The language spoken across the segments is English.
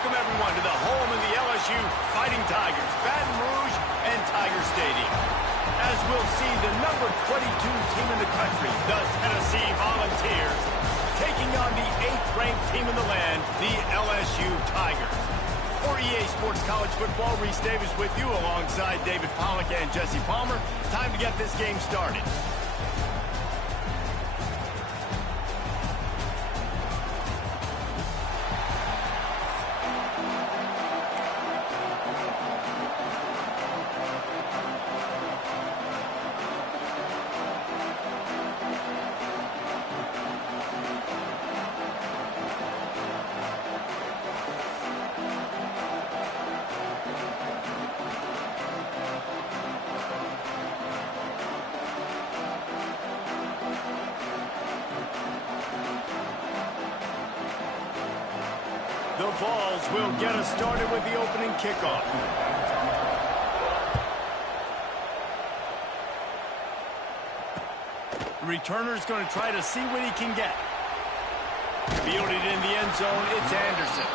Welcome, everyone, to the home of the LSU Fighting Tigers, Baton Rouge and Tiger Stadium. As we'll see, the number 22 team in the country, the Tennessee Volunteers, taking on the 8th-ranked team in the land, the LSU Tigers. For EA Sports College Football, Reese Davis with you alongside David Pollack and Jesse Palmer. Time to get this game started. The Vols will get us started with the opening kickoff. The returner's going to try to see what he can get. Fielded in the end zone, it's Anderson.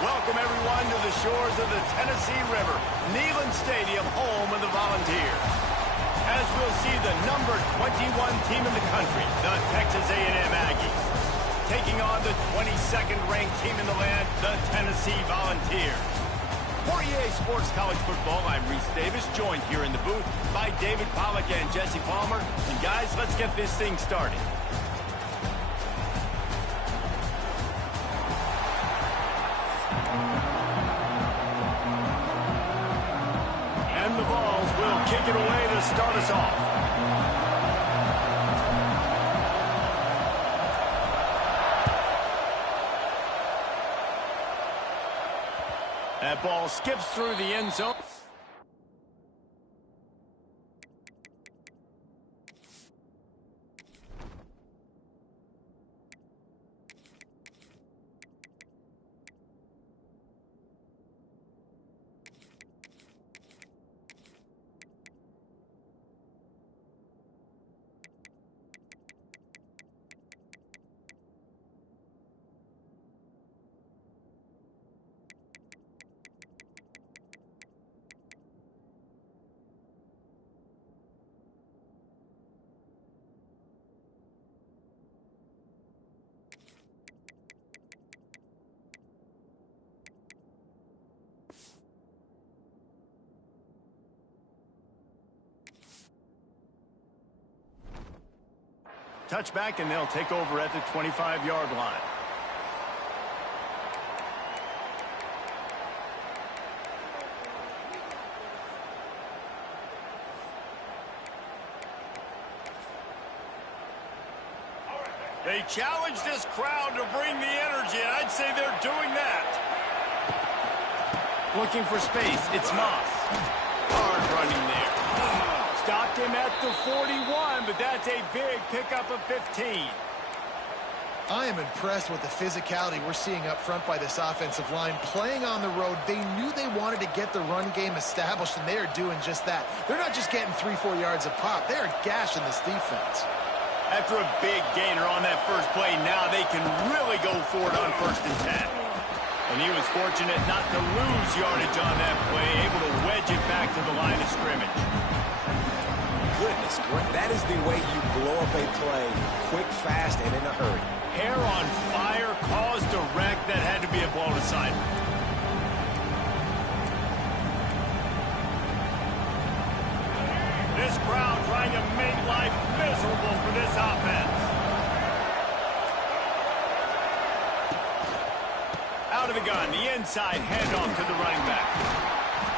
Welcome, everyone, to the shores of the Tennessee River, Neyland Stadium, home of the Volunteers. As we'll see, the number 21 team in the country, the Texas A&M Aggies, taking on the 22nd-ranked team in the land, the Tennessee Volunteers. For EA Sports College Football, I'm Reese Davis, joined here in the booth by David Pollack and Jesse Palmer. And guys, let's get this thing started. And the Vols will kick it away to start us off. That ball skips through the end zone. Touchback, and they'll take over at the 25-yard line. They challenge this crowd to bring the energy, and I'd say they're doing that. Looking for space, it's Moss. Hard running there. Stopped him at the 41, but that's a big pickup of 15. I am impressed with the physicality we're seeing up front by this offensive line. Playing on the road, they knew they wanted to get the run game established, and they are doing just that. They're not just getting 3-4 yards a pop. They are gashing this defense. After a big gainer on that first play, now they can really go for it on 1st and 10. And he was fortunate not to lose yardage on that play, able to wedge it back to the line of scrimmage. Goodness, that is the way you blow up a play, quick, fast, and in a hurry. Hair on fire, caused a wreck that had to be a blown assignment. This crowd trying to make life miserable for this offense. out of the gun. The inside handoff to the running back.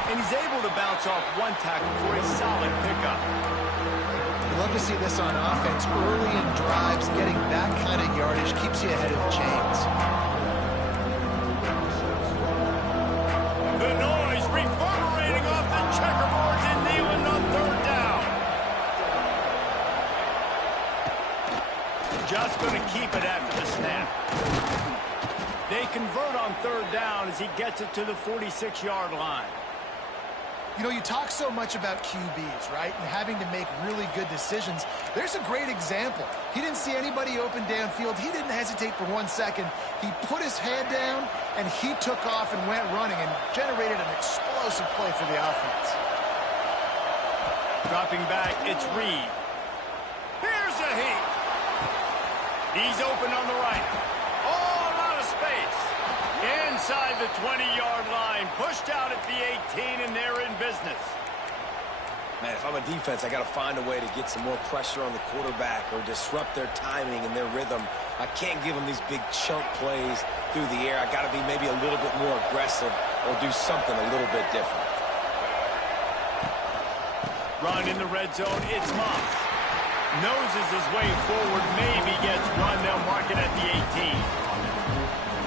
And he's able to bounce off one tackle for a solid pickup. You love to see this on offense. Early in drives, getting that kind of yardage keeps you ahead of the chains. The noise reverberating off the checkerboards in Neyland on third down. Just going to keep it after the snap. They convert on third down as he gets it to the 46-yard line. You know, you talk so much about QBs, right, and having to make really good decisions. There's a great example. He didn't see anybody open downfield. He didn't hesitate for 1 second. He put his head down, and he took off and went running and generated an explosive play for the offense. Dropping back, it's Reed. Here's a heat. He's open on the right. Oh, a lot of space. Inside the 20-yard line, pushed out at the 18, and they're in business. Man, if I'm a defense, I got to find a way to get some more pressure on the quarterback or disrupt their timing and their rhythm. I can't give them these big chunk plays through the air. I got to be maybe a little bit more aggressive or do something a little bit different. Run in the red zone, it's Moss. Noses his way forward, maybe gets run. They'll mark it at the 18.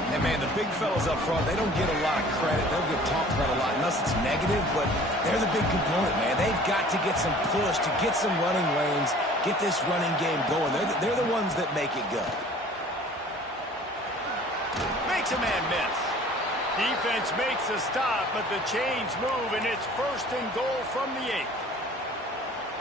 And, man, the big fellas up front, they don't get a lot of credit. They don't get talked about a lot unless it's negative, but they're the big component, man. They've got to get some push, to get some running lanes, get this running game going. They're the ones that make it go. Makes a man miss. Defense makes a stop, but the chains move, and it's 1st and goal from the 8.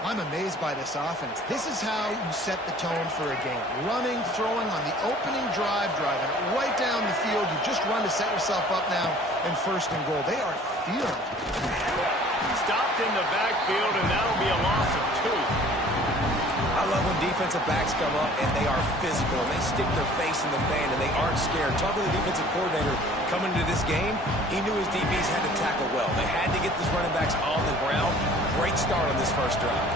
I'm amazed by this offense. This is how you set the tone for a game. Running, throwing on the opening drive, driving it right down the field. You just run to set yourself up now in 1st and goal. They are feeling it. Stopped in the backfield, and that'll be a loss of 2. I love when defensive backs come up and they are physical and they stick their face in the fan and they aren't scared. Talking to the defensive coordinator coming into this game, he knew his DBs had to tackle well. They had to get these running backs on the ground. Great start on this first drive.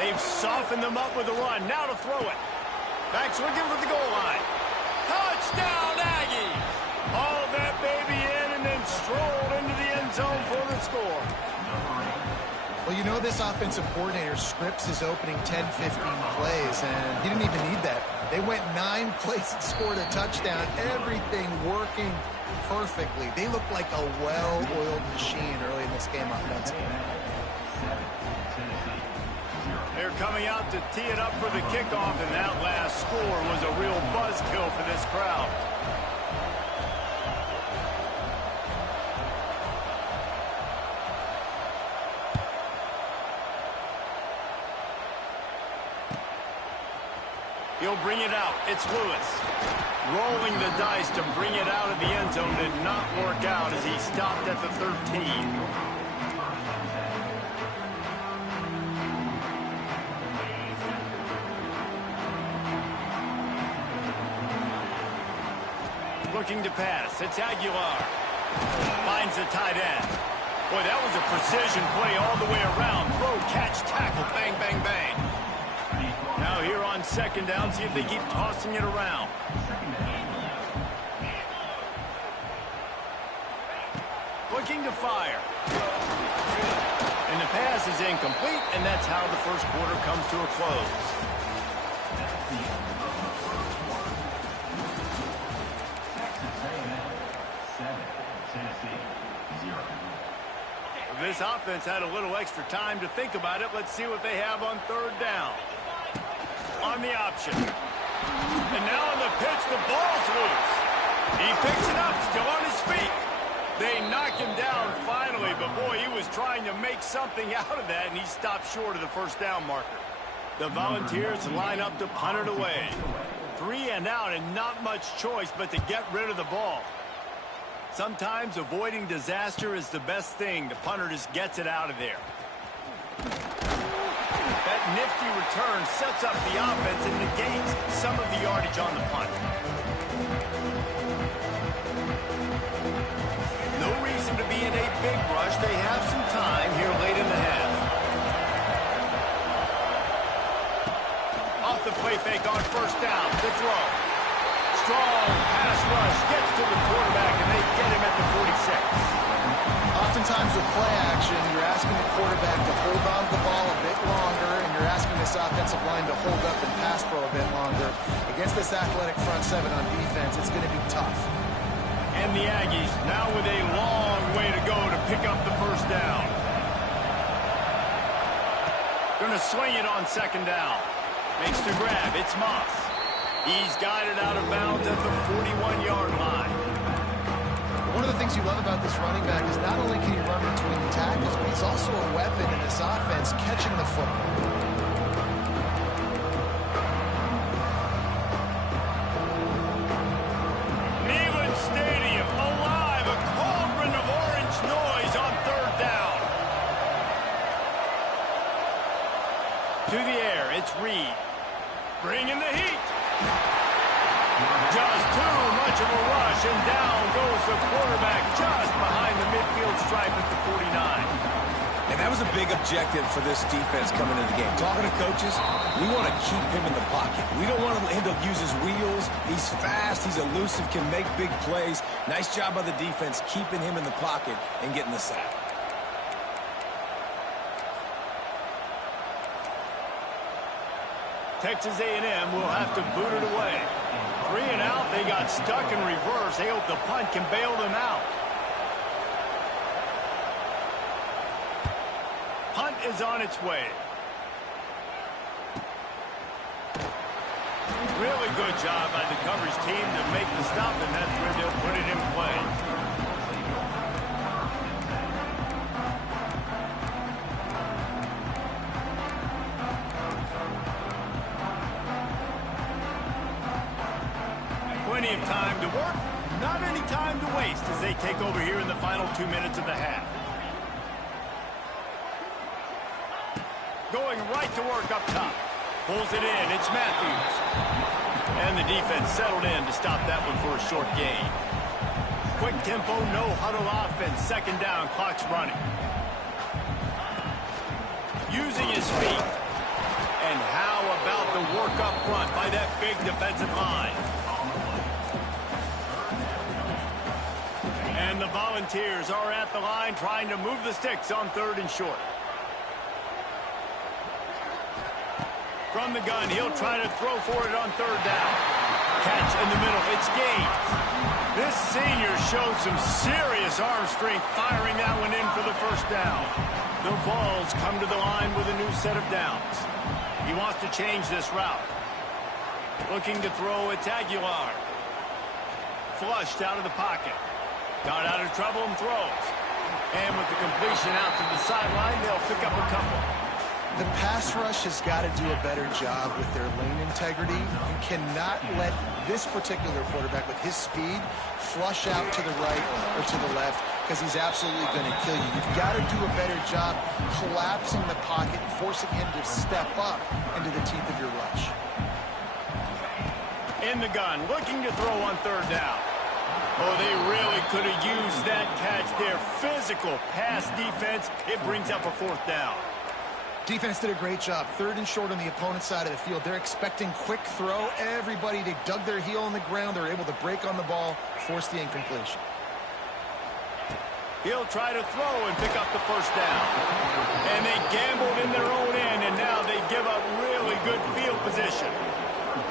They've softened them up with a run. Now to throw it. Backs looking for the goal line. Touchdown, Aggies! Hauled that baby in and then strolled into the end zone for the score. Well, you know this offensive coordinator scripts his opening 10, 15 plays, and he didn't even need that. They went 9 plays and scored a touchdown. Everything working perfectly. They look like a well-oiled machine early in this game offensively. They're coming out to tee it up for the kickoff, and that last score was a real buzzkill for this crowd. He'll bring it out. It's Lewis. Rolling the dice to bring it out of the end zone did not work out as he stopped at the 13. Looking to pass. It's Aguilar. Finds the tight end. Boy, that was a precision play all the way around. Throw, catch, tackle, bang, bang, bang. Now here on 2nd down, see if they keep tossing it around. Looking to fire. And the pass is incomplete, and that's how the first quarter comes to a close. This offense had a little extra time to think about it. Let's see what they have on 3rd down. On the option. And now on the pitch, the ball's loose. He picks it up, still on his feet. They knock him down finally, but boy, he was trying to make something out of that, and he stopped short of the 1st down marker. The Volunteers line up to punt it away. 3 and out, and not much choice but to get rid of the ball. Sometimes avoiding disaster is the best thing. The punter just gets it out of there. That nifty return sets up the offense and negates some of the yardage on the punt. No reason to be in a big rush. They have some time here late in the half. Off the play fake on first down. The throw. Strong pass rush gets to the quarterback, and they get him at the 46. Oftentimes with play action, you're asking the quarterback to hold on to the ball a bit longer, and you're asking this offensive line to hold up and pass pro a bit longer. Against this athletic front seven on defense, it's going to be tough. And the Aggies now with a long way to go to pick up the first down. Going to swing it on second down. Makes the grab. It's Moss. He's guided out of bounds at the 41-yard line. One of the things you love about this running back is not only can he run between the tackles, but he's also a weapon in this offense catching the football. Neyland Stadium alive, a cauldron of orange noise on third down. To the air, it's Reed. Bringing the heat. Just too much of a rush, and down goes the quarterback just behind the midfield stripe at the 49. And that was a big objective for this defense coming into the game. Talking to coaches, we want to keep him in the pocket. We don't want him to use his wheels. He's fast, he's elusive, can make big plays. Nice job by the defense keeping him in the pocket and getting the sack. Texas A&M will have to boot it away. 3 and out, they got stuck in reverse. They hope the punt can bail them out. Punt is on its way. Really good job by the coverage team to make the stop, and that's where they'll put it in play. Plenty of time to work, not any time to waste as they take over here in the final 2 minutes of the half. Going right to work up top. Pulls it in, it's Matthews. And the defense settled in to stop that one for a short gain. Quick tempo, no huddle offense, second down, clock's running. Using his feet. And how about the work up front by that big defensive line? And the Volunteers are at the line trying to move the sticks on third and short. From the gun, he'll try to throw for it on third down. Catch in the middle, it's Gaines. This senior showed some serious arm strength firing that one in for the first down. The Vols come to the line with a new set of downs. He wants to change this route. Looking to throw, it's Aguilar. Flushed out of the pocket. Got out of trouble and throws. And with the completion out to the sideline, they'll pick up a couple. The pass rush has got to do a better job with their lane integrity. You cannot let this particular quarterback with his speed flush out to the right or to the left because he's absolutely going to kill you. You've got to do a better job collapsing the pocket and forcing him to step up into the teeth of your rush. In the gun, looking to throw on third down. Oh, they really could have used that catch there. Physical pass defense. It brings up a fourth down. Defense did a great job. Third and short on the opponent's side of the field. They're expecting quick throw. Everybody, they dug their heel on the ground. They're able to break on the ball, force the incompletion. He'll try to throw and pick up the first down. And they gambled in their own end, and now they give up really good field position.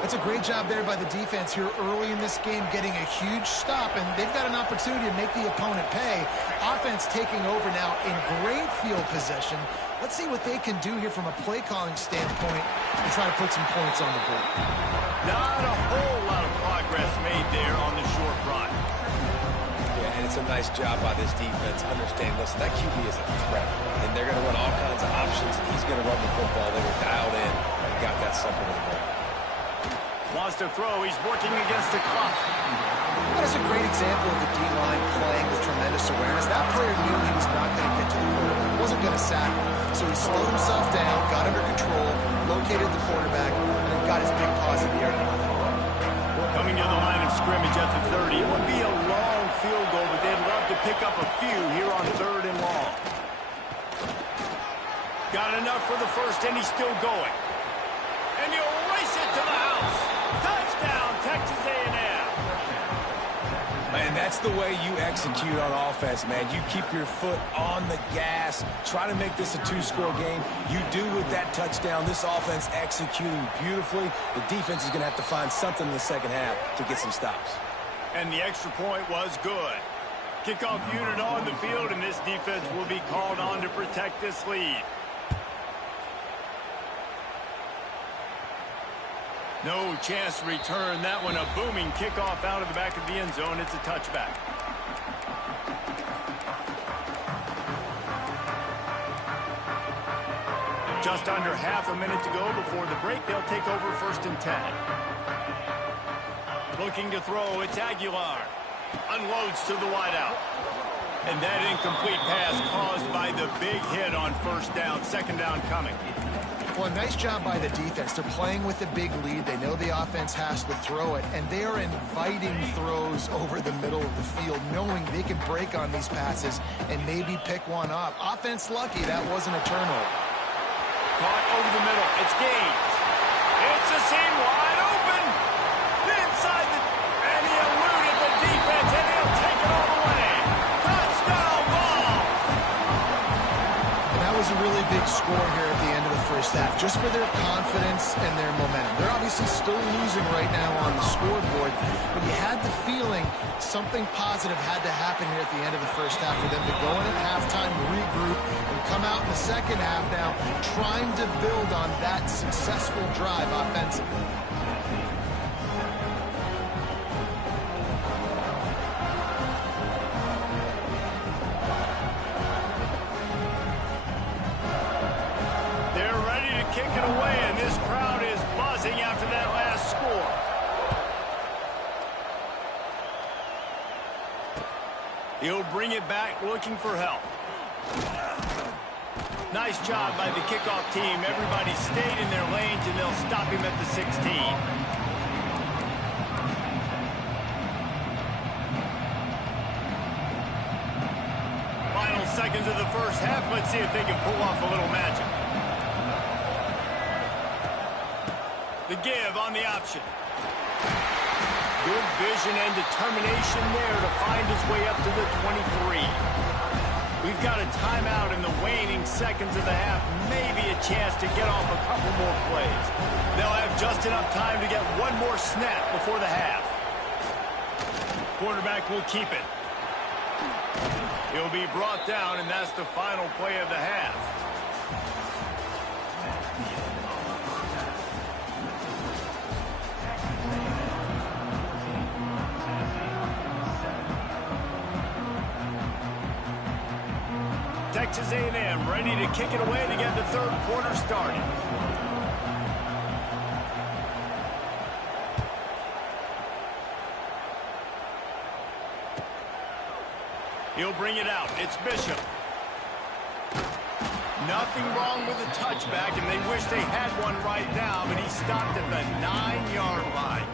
That's a great job there by the defense here early in this game, getting a huge stop, and they've got an opportunity to make the opponent pay. Offense taking over now in great field possession. Let's see what they can do here from a play-calling standpoint and try to put some points on the board. Not a whole lot of progress made there on the short run. Yeah, and it's a nice job by this defense. Understand, listen, that QB is a threat, and they're going to run all kinds of options. He's going to run the football. They were dialed in and got that sucker to the ground. Wants to throw. He's working against the clock. That is a great example of the D-line playing with tremendous awareness. That player knew he was not going to get to the quarterback. He wasn't going to sack him. So he slowed himself down, got under control, located the quarterback, and then got his big paws in the air. Coming to the line of scrimmage at the 30. It would be a long field goal, but they'd love to pick up a few here on third and long. Got enough for the first, and he's still going. And he'll race it to the house. That's the way you execute on offense, man. You keep your foot on the gas, try to make this a two-score game. You do with that touchdown. This offense executing beautifully. The defense is going to have to find something in the second half to get some stops. And the extra point was good. Kickoff unit on the field, and this defense will be called on to protect this lead. No chance to return that one. A booming kickoff out of the back of the end zone. It's a touchback. Just under half a minute to go before the break. They'll take over 1st and 10. Looking to throw. It's Aguilar. Unloads to the wideout. And that incomplete pass caused by the big hit on 1st down. 2nd down coming. Well, nice job by the defense. They're playing with a big lead. They know the offense has to throw it, and they are inviting throws over the middle of the field, knowing they can break on these passes and maybe pick one up. Offense lucky that wasn't a turnover. Caught over the middle. It's Gaines. It's a seam wide open. Inside the... And he eluded the defense, and he'll take it all the way. Touchdown ball. And that was a really big score here at the end of the first half, just for their confidence and their momentum. They're obviously still losing right now on the scoreboard, but you had the feeling something positive had to happen here at the end of the first half for them to go in at halftime, regroup, and come out in the second half now trying to build on that successful drive offensively. He'll bring it back, looking for help. Nice job by the kickoff team. Everybody stayed in their lanes, and they'll stop him at the 16. Final seconds of the first half. Let's see if they can pull off a little magic. The give on the option. Good vision and determination there to find his way up to the 23. We've got a timeout in the waning seconds of the half. Maybe a chance to get off a couple more plays. They'll have just enough time to get one more snap before the half. Quarterback will keep it. He'll be brought down, and that's the final play of the half. Texas A&M ready to kick it away to get the third quarter started. He'll bring it out. It's Bishop. Nothing wrong with the touchback, and they wish they had one right now, but he stopped at the 9-yard line.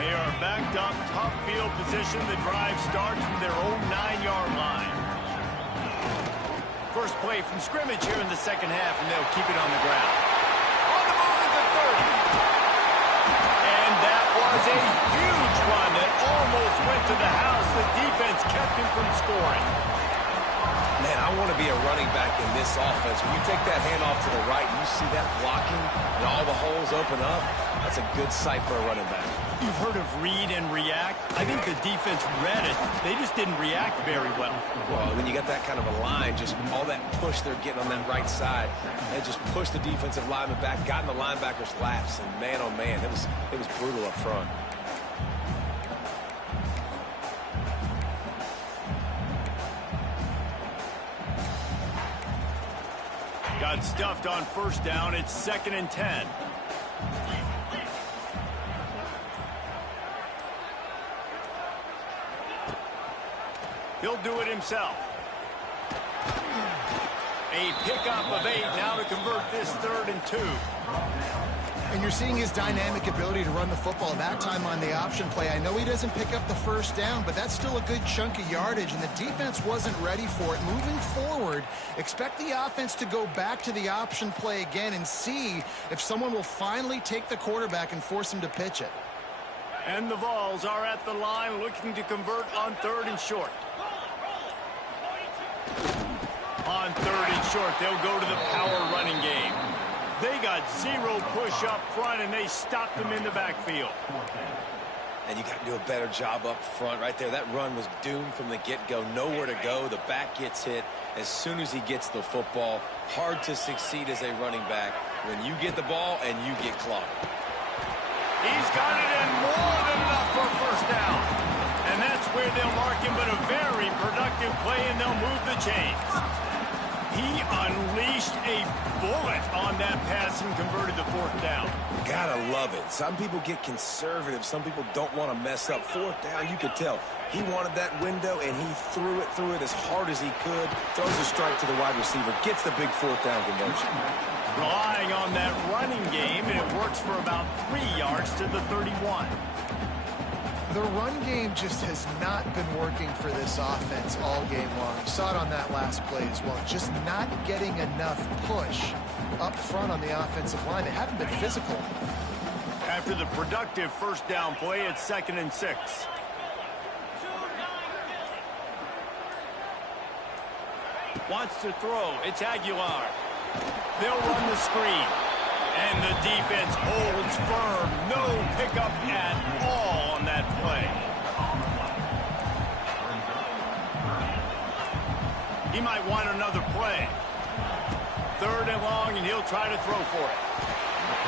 They are backed up, tough field position. The drive starts from their own 9-yard line. First play from scrimmage here in the second half, and they'll keep it on the ground. On the move at the 30. And that was a huge run that almost went to the house. The defense kept him from scoring. Man, I want to be a running back in this offense. When you take that handoff to the right, and you see that blocking and all the holes open up, that's a good sight for a running back. You've heard of read and react. I think the defense read it. They just didn't react very well. Well, when you got that kind of a line, just all that push they're getting on that right side, they just pushed the defensive lineman back, got in the linebacker's laps, and man, oh man, it was brutal up front. Got stuffed on first down. It's 2nd and 10. He'll do it himself. A pickup of 8 now to convert this 3rd and 2. And you're seeing his dynamic ability to run the football. That time on the option play, I know he doesn't pick up the first down, but that's still a good chunk of yardage, and the defense wasn't ready for it. Moving forward, expect the offense to go back to the option play again and see if someone will finally take the quarterback and force him to pitch it. And the Vols are at the line looking to convert on 3rd and short. On 3rd and short, they'll go to the power running game. They got 0 push up front, and they stopped them in the backfield. And you got to do a better job up front right there. That run was doomed from the get-go. Nowhere to go. The back gets hit as soon as he gets the football. Hard to succeed as a running back when you get the ball and you get clocked. He's got it in more than enough for a first down. And that's where they'll mark him, but a very productive play, and they'll move the chains. He unleashed a bullet on that pass and converted the 4th down. Gotta love it. Some people get conservative. Some people don't want to mess up. 4th down, you could tell. He wanted that window, and he threw it as hard as he could. Throws a strike to the wide receiver. Gets the big 4th down conversion. Relying on that running game, and it works for about 3 yards to the 31. The run game just has not been working for this offense all game long. You saw it on that last play as well. Just not getting enough push up front on the offensive line. They haven't been physical. After the productive first down play, it's 2nd and 6. Wants to throw. It's Aguilar. They'll run the screen. And the defense holds firm. No pickup at all on that play. He might want another play. 3rd and long, and he'll try to throw for it.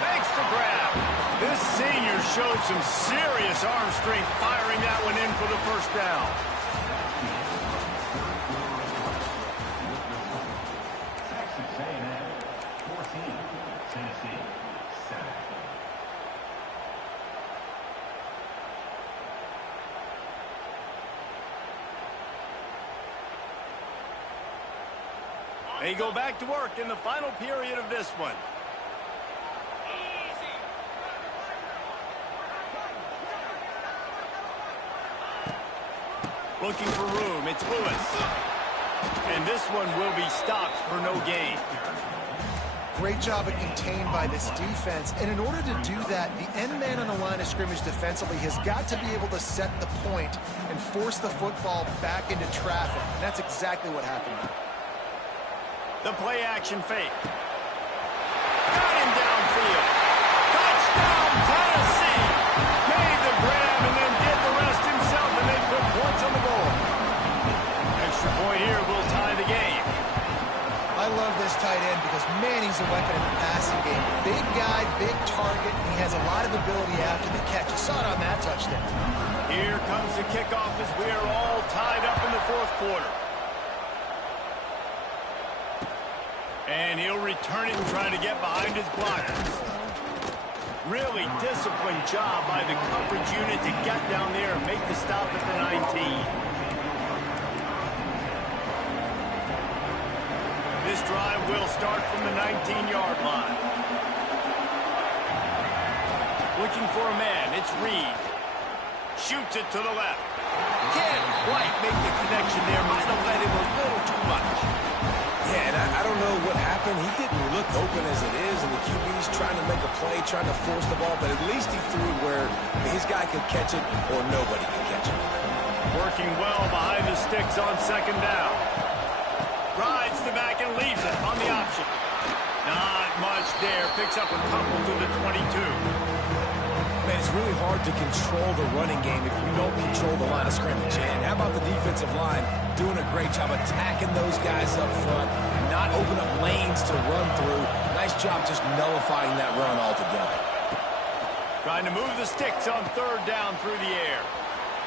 Makes the grab. This senior showed some serious arm strength firing that one in for the first down. They go back to work in the final period of this one. Looking for room. It's Lewis. And this one will be stopped for no gain. Great job of contained by this defense. And in order to do that, the end man on the line of scrimmage defensively has got to be able to set the point and force the football back into traffic. And that's exactly what happened. The play action fake. Got him downfield. Touchdown, Tennessee. Made the grab and then did the rest himself, and they put points on the board. Extra point here will tie the game. I love this tight end because, man, he's a weapon in the passing game. Big guy, big target, and he has a lot of ability after the catch. You saw it on that touchdown. Here comes the kickoff as we are all tied up in the 4th quarter. And he'll return it and try to get behind his blockers. Really disciplined job by the coverage unit to get down there and make the stop at the 19. This drive will start from the 19-yard line. Looking for a man. It's Reed. Shoots it to the left. Can't quite make the connection there. Might have let him a little too much. Yeah, and I don't know what happened. He didn't look open as it is, and the QB's trying to make a play, trying to force the ball, but at least he threw it where his guy could catch it or nobody could catch it. Working well behind the sticks on 2nd down. Rides the back and leaves it on the option. Not much there. Picks up a couple to the 22. Man, it's really hard to control the running game if you don't control the line of scrimmage. And how about the defensive line doing a great job attacking those guys up front, not open up lanes to run through. Nice job just nullifying that run altogether. Trying to move the sticks on 3rd down through the air.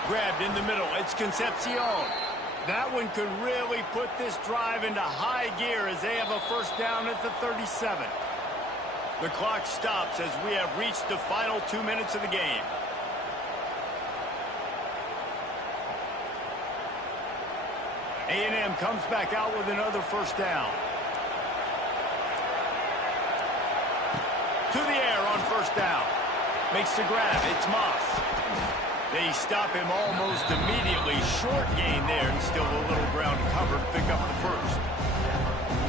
Grabbed in the middle. It's Concepcion. That one could really put this drive into high gear as they have a first down at the 37. The clock stops as we have reached the final 2 minutes of the game. A&M comes back out with another first down. To the air on first down. Makes the grab. It's Moss. They stop him almost immediately. Short gain there and still a little ground covered. Pick up the first.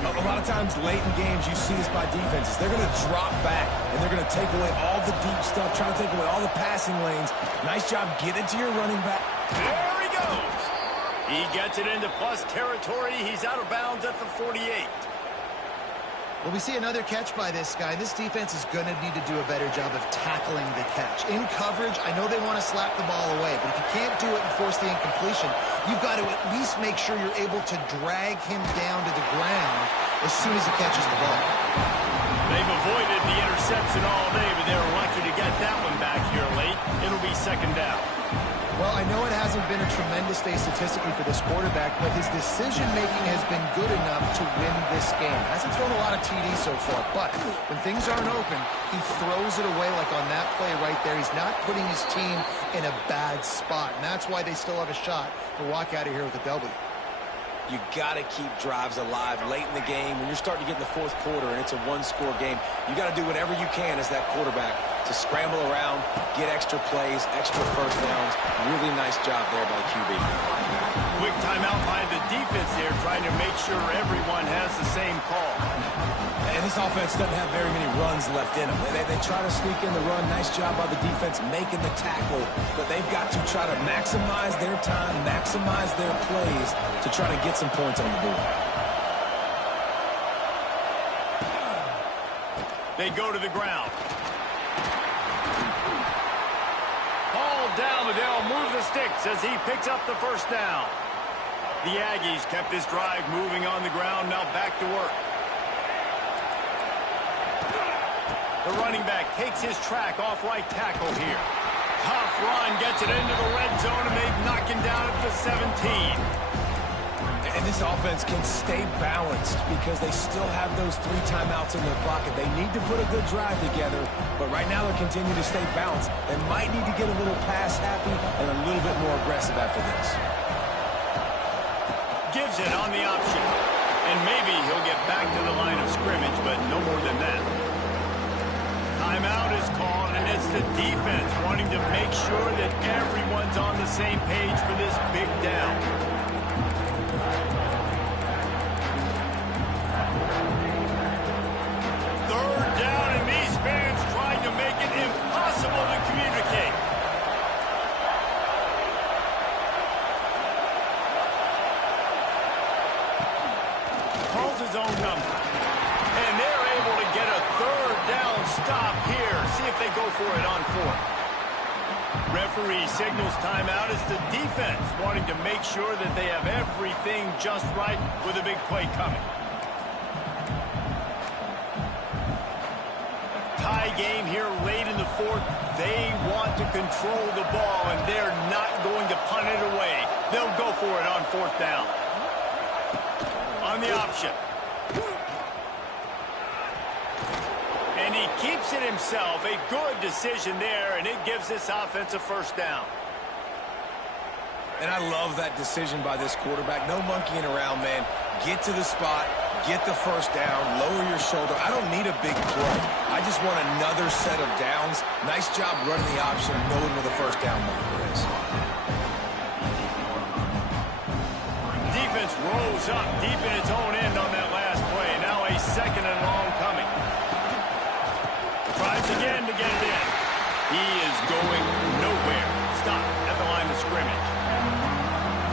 A lot of times late in games, you see this by defenses. They're going to drop back, and they're going to take away all the deep stuff, trying to take away all the passing lanes. Nice job getting to your running back. There he goes. He gets it into plus territory. He's out of bounds at the 48. Well, we see another catch by this guy. This defense is going to need to do a better job of tackling the catch. In coverage, I know they want to slap the ball away, but if you can't do it and force the incompletion, you've got to at least make sure you're able to drag him down to the ground as soon as he catches the ball. They've avoided the interception all day, but they're lucky to get that one back here late. It'll be second down. Well, I know it hasn't been a tremendous day statistically for this quarterback, but his decision-making has been good enough to win this game. Hasn't thrown a lot of TDs so far, but when things aren't open, he throws it away like on that play right there. He's not putting his team in a bad spot, and that's why they still have a shot to walk out of here with a W. You got to keep drives alive late in the game. When you're starting to get in the fourth quarter and it's a one-score game, you got to do whatever you can as that quarterback to scramble around, get extra plays, extra first downs. Really nice job there by QB. Quick timeout by the defense there, trying to make sure everyone has the same call. And this offense doesn't have very many runs left in them. They try to sneak in the run. Nice job by the defense making the tackle. But they've got to try to maximize their time, maximize their plays to try to get some points on the board. They go to the ground. Hauled down, but they'll move the sticks as he picks up the first down. The Aggies kept this drive moving on the ground, now back to work. The running back takes his track off right tackle here. Tough run, gets it into the red zone, and they knock him down at the 17. And this offense can stay balanced because they still have those 3 timeouts in their pocket. They need to put a good drive together, but right now they're continuing to stay balanced. They might need to get a little pass happy and a little bit more aggressive after this. Gives it on the option. And maybe he'll get back to the line of scrimmage, but no more than that. Timeout is called, and it's the defense wanting to make sure that everyone's on the same page for this big down. Third down, and these fans trying to make it impossible to communicate. Calls his own number. And they're able to get a third down stop here. See if they go for it on fourth. Referee signals timeout as the defense wanting to make sure that they have everything just right with a big play coming. Tie game here late in the fourth. They want to control the ball, and they're not going to punt it away. They'll go for it on fourth down. On the option. And he keeps it himself. A good decision there, and it gives this offense a first down. And I love that decision by this quarterback. No monkeying around, man. Get to the spot, get the first down, lower your shoulder. I don't need a big play. I just want another set of downs. Nice job running the option, knowing where the first down marker is. Defense rolls up deep in its own end on that last play. Now a second and long coming. Tries again to get it in. He is going nowhere. Stop at the line of scrimmage.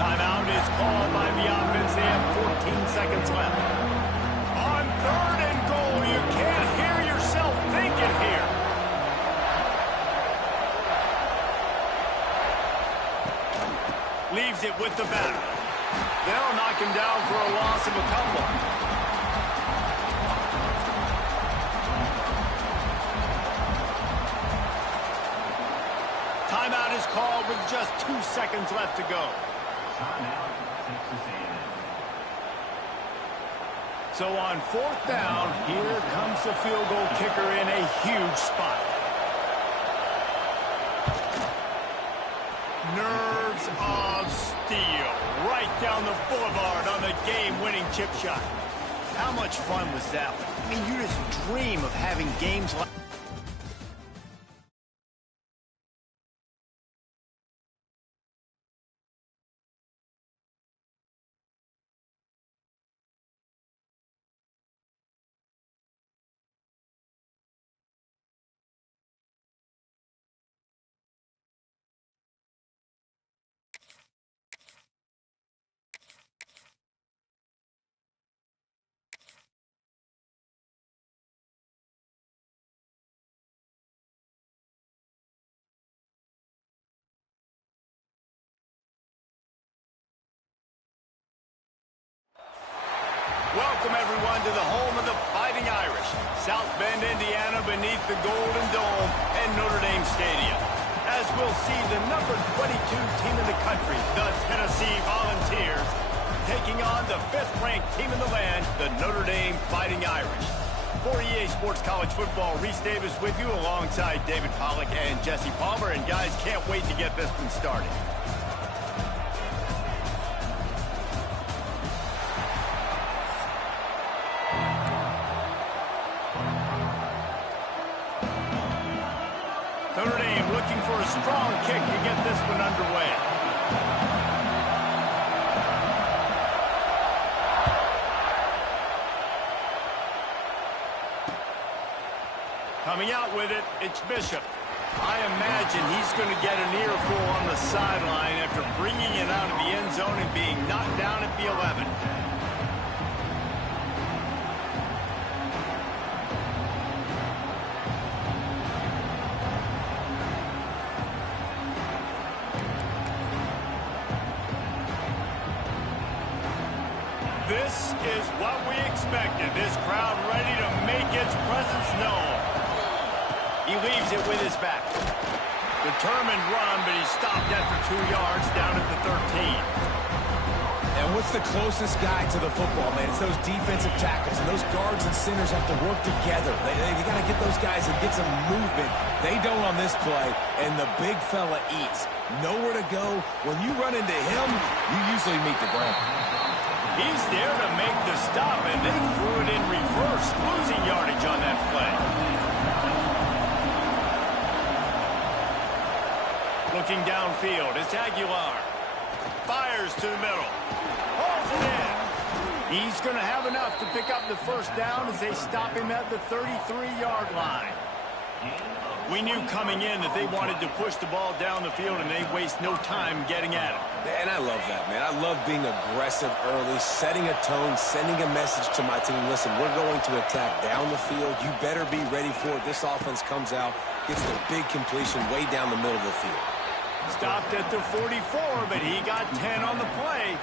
Timeout is called by the offense. They have 14 seconds left. On third and goal, you can't hear yourself thinking here. Leaves it with the batter. They'll knock him down for a loss of a couple. Timeout is called with just 2 seconds left to go. So on fourth down, here comes the field goal kicker in a huge spot. Nerves of steel right down the boulevard on the game-winning chip shot. How much fun was that one? I mean, you just dream of having games like Welcome, everyone, to the home of the Fighting Irish. South Bend, Indiana, beneath the Golden Dome and Notre Dame Stadium. As we'll see the number 22 team in the country, the Tennessee Volunteers, taking on the 5th-ranked team in the land, the Notre Dame Fighting Irish. For EA Sports College Football, Reese Davis with you alongside David Pollack and Jesse Palmer. And guys, can't wait to get this one started. Notre Dame looking for a strong kick to get this one underway. Coming out with it, it's Bishop. I imagine he's going to get an earful on the sideline after bringing it out of the end zone and being knocked down at the 11. This is what we expected. This crowd ready to make its presence known. He leaves it with his back. Determined run, but he stopped after 2 yards down at the 13. And what's the closest guy to the football, man? It's those defensive tackles, and those guards and centers have to work together. They got to get those guys and get some movement. They don't on this play, and the big fella eats. Nowhere to go. When you run into him, you usually meet the ground. He's there to make the stop, and they threw it in reverse, losing yardage on that play. Looking downfield, it's Aguilar. Fires to the middle. Holds it in. He's going to have enough to pick up the first down as they stop him at the 33-yard line. We knew coming in that they wanted to push the ball down the field, and they waste no time getting at it. And I love that, man. I love being aggressive early, setting a tone, sending a message to my team. Listen, we're going to attack down the field. You better be ready for it. This offense comes out, gets the big completion way down the middle of the field. Stopped at the 44, but he got 10 on the play.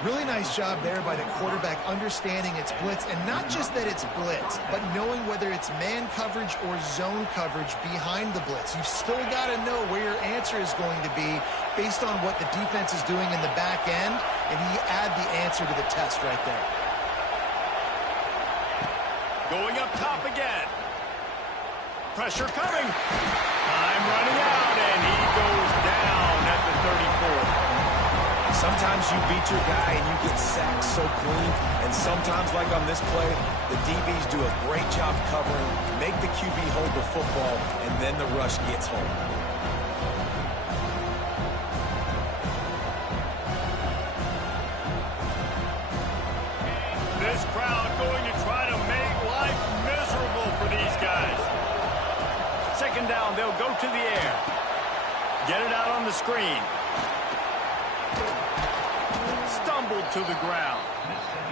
Really nice job there by the quarterback understanding it's blitz, and not just that it's blitz, but knowing whether it's man coverage or zone coverage behind the blitz. You've still got to know where your answer is going to be based on what the defense is doing in the back end, and you add the answer to the test right there. Going up top again. Pressure coming. Time running out, and he goes down at the 34. Sometimes you beat your guy and you get sacked so clean, and sometimes, like on this play, the DBs do a great job covering, make the QB hold the football, and then the rush gets home. This crowd going to try to make life miserable for these guys. Second down, they'll go to the air. Get it out on the screen. Stumbled to the ground.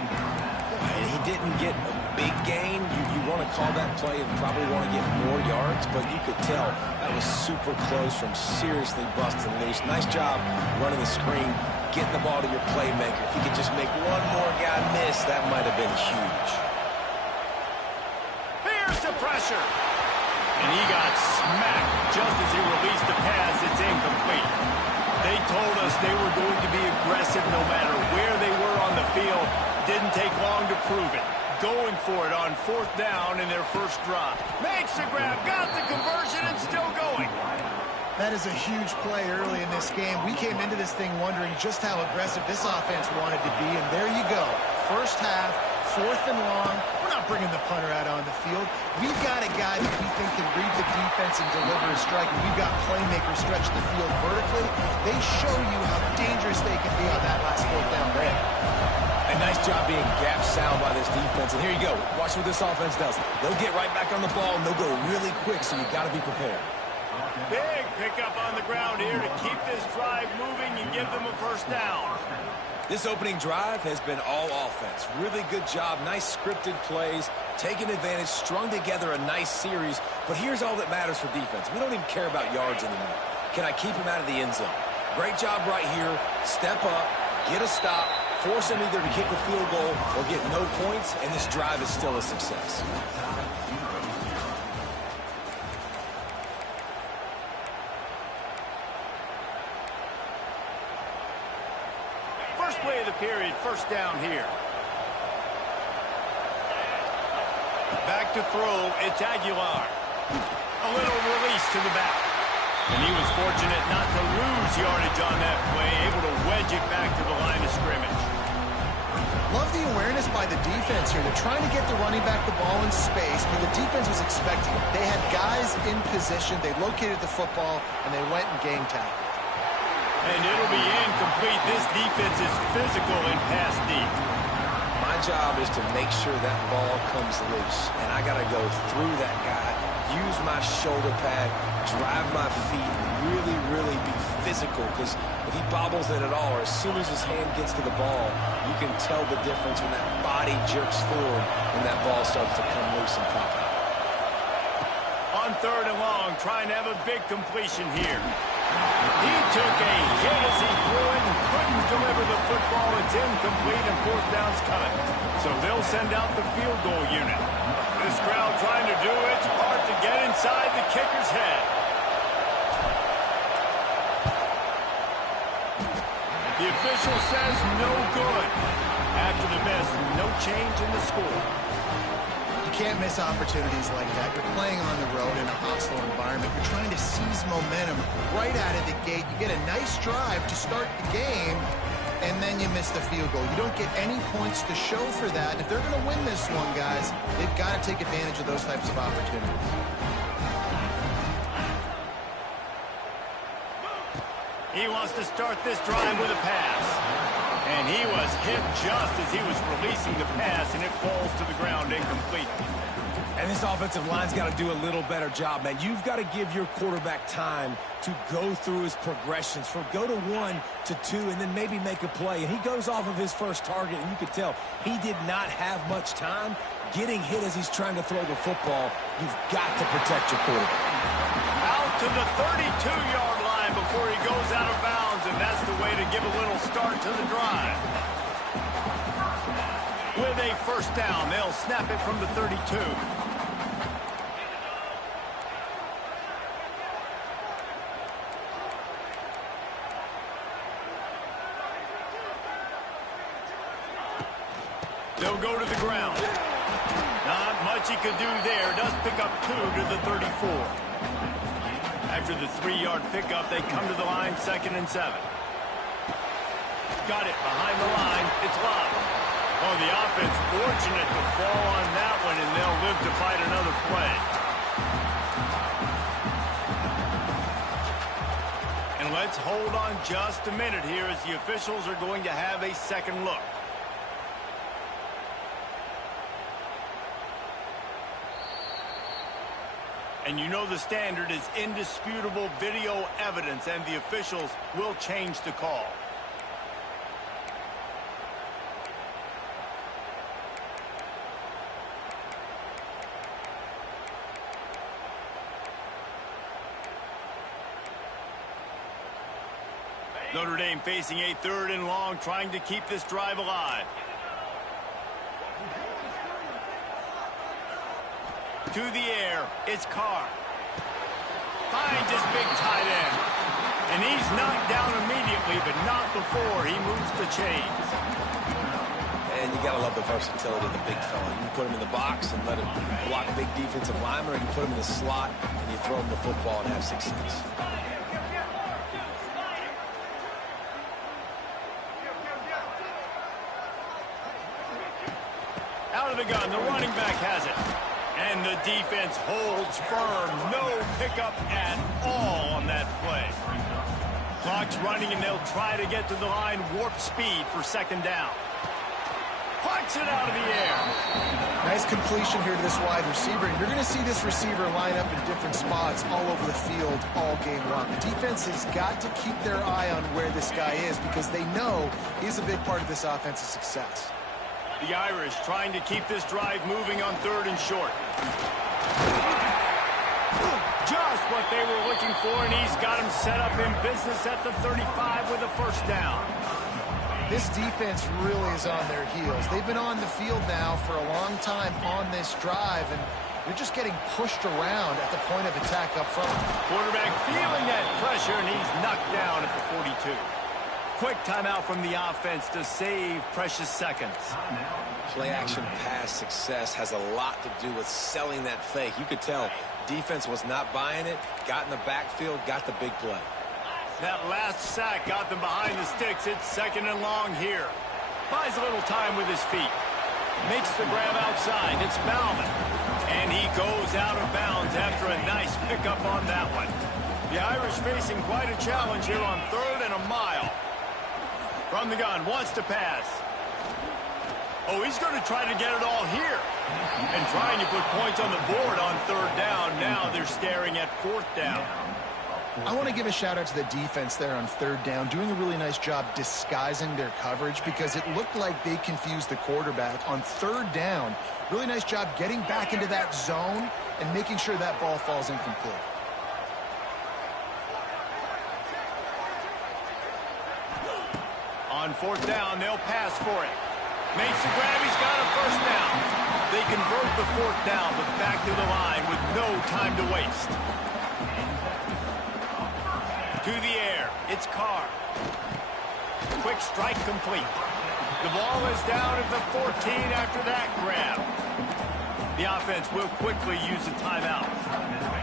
And he didn't get a big gain. You want to call that play and probably want to get more yards, but you could tell that was super close from seriously busting loose. Nice job running the screen, getting the ball to your playmaker. If he could just make one more guy miss, that might have been huge. Here's the pressure. And he got smacked just as he released the pass. It's incomplete. They told us they were going to be aggressive no matter where they were on the field. Didn't take long to prove it. Going for it on 4th down in their first drive. Makes the grab, got the conversion, and still going. That is a huge play early in this game. We came into this thing wondering just how aggressive this offense wanted to be, and there you go. First half, 4th and long. We're not bringing the punter out on the field. We've got a guy that we think can read the defense and deliver a strike, and we've got playmakers stretch the field vertically. They show you how dangerous they can be on that last 4th down break. A nice job being gap sound by this defense. And here you go. Watch what this offense does. They'll get right back on the ball, and they'll go really quick, so you got to be prepared. Big pickup on the ground here to keep this drive moving and give them a first down. This opening drive has been all offense. Really good job. Nice scripted plays, taking advantage, strung together a nice series. But here's all that matters for defense. We don't even care about yards anymore. Can I keep him out of the end zone? Great job right here. Step up, get a stop, Force them either to kick a field goal or get no points, and this drive is still a success. First play of the period, first down here. Back to throw, it's Aguilar. A little release to the back. And he was fortunate not to lose yardage on that play, able to wedge it back to the line of scrimmage. Love the awareness by the defense here. They're trying to get the running back the ball in space, but the defense was expecting it. They had guys in position. They located the football, and they went and game tackle. And it'll be incomplete. This defense is physical and pass deep. My job is to make sure that ball comes loose, and I got to go through that guy, use my shoulder pad, drive my feet, really be physical, because if he bobbles it at all, or as soon as his hand gets to the ball, you can tell the difference when that body jerks forward and that ball starts to come loose and pop out. On third and long, trying to have a big completion here. He took a hit as he threw it and couldn't deliver the football. It's incomplete and fourth down's coming. So they'll send out the field goal unit. This crowd trying to do its part to get inside the kicker's head. The official says no good. After the miss, no change in the score. You can't miss opportunities like that. You're playing on the road in a hostile environment. You're trying to seize momentum right out of the gate. You get a nice drive to start the game, and then you miss the field goal. You don't get any points to show for that. And if they're going to win this one, guys, they've got to take advantage of those types of opportunities. He wants to start this drive with a pass. And he was hit just as he was releasing the pass, and it falls to the ground incomplete. And this offensive line's got to do a little better job, man. You've got to give your quarterback time to go through his progressions, from go to 1 to 2, and then maybe make a play. And he goes off of his first target, and you could tell he did not have much time getting hit as he's trying to throw the football. You've got to protect your quarterback. Out to the 32-yard line before he goes out of bounds, and that's the way to give a little start to the drive. With a first down, they'll snap it from the 32. They'll go to the ground. Not much he could do there. Does pick up 2 to the 34. After the 3-yard pickup, they come to the line, 2nd and 7. Got it behind the line. It's locked. Oh, the offense fortunate to fall on that one, and they'll live to fight another play. And let's hold on just a minute here as the officials are going to have a second look. And you know the standard is indisputable video evidence, and the officials will change the call. Notre Dame facing a 3rd and long, trying to keep this drive alive. To the air, it's Carr. Finds his big tight end. And he's knocked down immediately, but not before he moves the chains. And you got to love the versatility of the big fella. You can put him in the box and let him block big defensive linemen, or you can put him in the slot and you throw him the football and have success. Out of the gun, the running back has it. And the defense holds firm. No pickup at all on that play. Clock's running, and they'll try to get to the line. Warp speed for 2nd down. Plucks it out of the air. Nice completion here to this wide receiver. And you're going to see this receiver line up in different spots all over the field all game long. The defense has got to keep their eye on where this guy is, because they know he's a big part of this offense's success. The Irish trying to keep this drive moving on 3rd and short. Just what they were looking for, and he's got him set up in business at the 35 with a first down. This defense really is on their heels. They've been on the field now for a long time on this drive, and they're just getting pushed around at the point of attack up front. Quarterback feeling that pressure, and he's knocked down at the 42. Quick timeout from the offense to save precious seconds. Play-action pass success has a lot to do with selling that fake. You could tell defense was not buying it, got in the backfield, got the big play. That last sack got them behind the sticks. It's 2nd and long here. Buys a little time with his feet. Makes the grab outside. It's Bauman. And he goes out of bounds after a nice pickup on that one. The Irish facing quite a challenge here on 3rd and a mile. From the gun, wants to pass. Oh, he's going to try to get it all here. And trying to put points on the board on 3rd down. Now they're staring at 4th down. I want to give a shout out to the defense there on 3rd down, doing a really nice job disguising their coverage because it looked like they confused the quarterback on 3rd down. Really nice job getting back into that zone and making sure that ball falls incomplete. On 4th down, they'll pass for it. Makes the grab, he's got a 1st down. They convert the 4th down, but back to the line with no time to waste. To the air, it's Carr. Quick strike complete. The ball is down at the 14 after that grab. The offense will quickly use a timeout.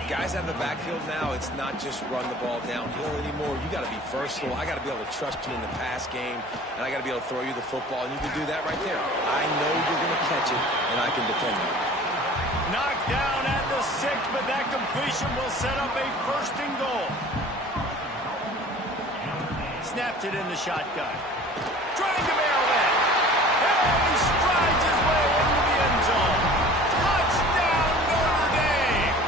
Guys out of the backfield now, it's not just run the ball downhill anymore. You got to be versatile. I got to be able to trust you in the pass game, and I got to be able to throw you the football, and you can do that right there. I know you're going to catch it, and I can depend on it. Knocked down at the 6, but that completion will set up a 1st and goal. Snaps it in the shotgun. Trying to barrel that. And he strides his way into the end zone. Touchdown, Notre Dame!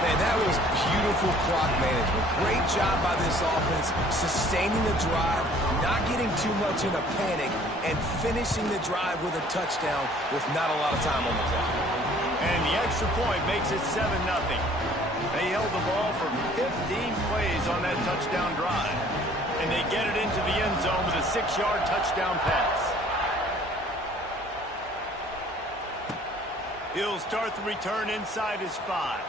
Man, that was beautiful clock management. Great job by this offense, sustaining the drive, not getting too much in a panic, and finishing the drive with a touchdown with not a lot of time on the clock. And the extra point makes it 7-0. They held the ball for 15 plays on that touchdown drive. And they get it into the end zone with a 6-yard touchdown pass. He'll start the return inside his 5.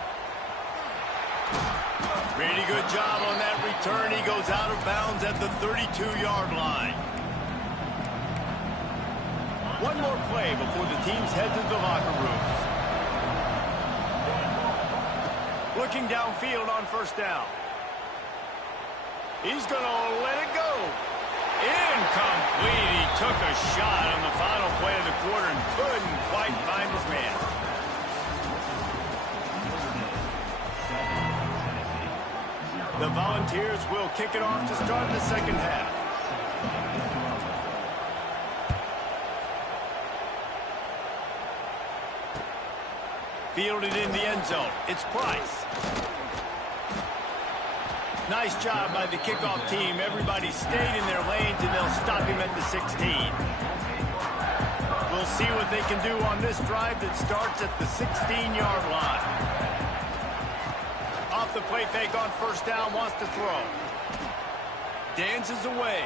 Pretty good job on that return. He goes out of bounds at the 32-yard line. One more play before the teams head to the locker rooms. Looking downfield on 1st down. He's going to let it go. Incomplete. He took a shot on the final play of the quarter and couldn't quite find his man. The Volunteers will kick it off to start the 2nd half. Fielded in the end zone. It's Price. Nice job by the kickoff team. Everybody stayed in their lanes, and they'll stop him at the 16. We'll see what they can do on this drive that starts at the 16-yard line. Off the play fake on 1st down, wants to throw. Dances away.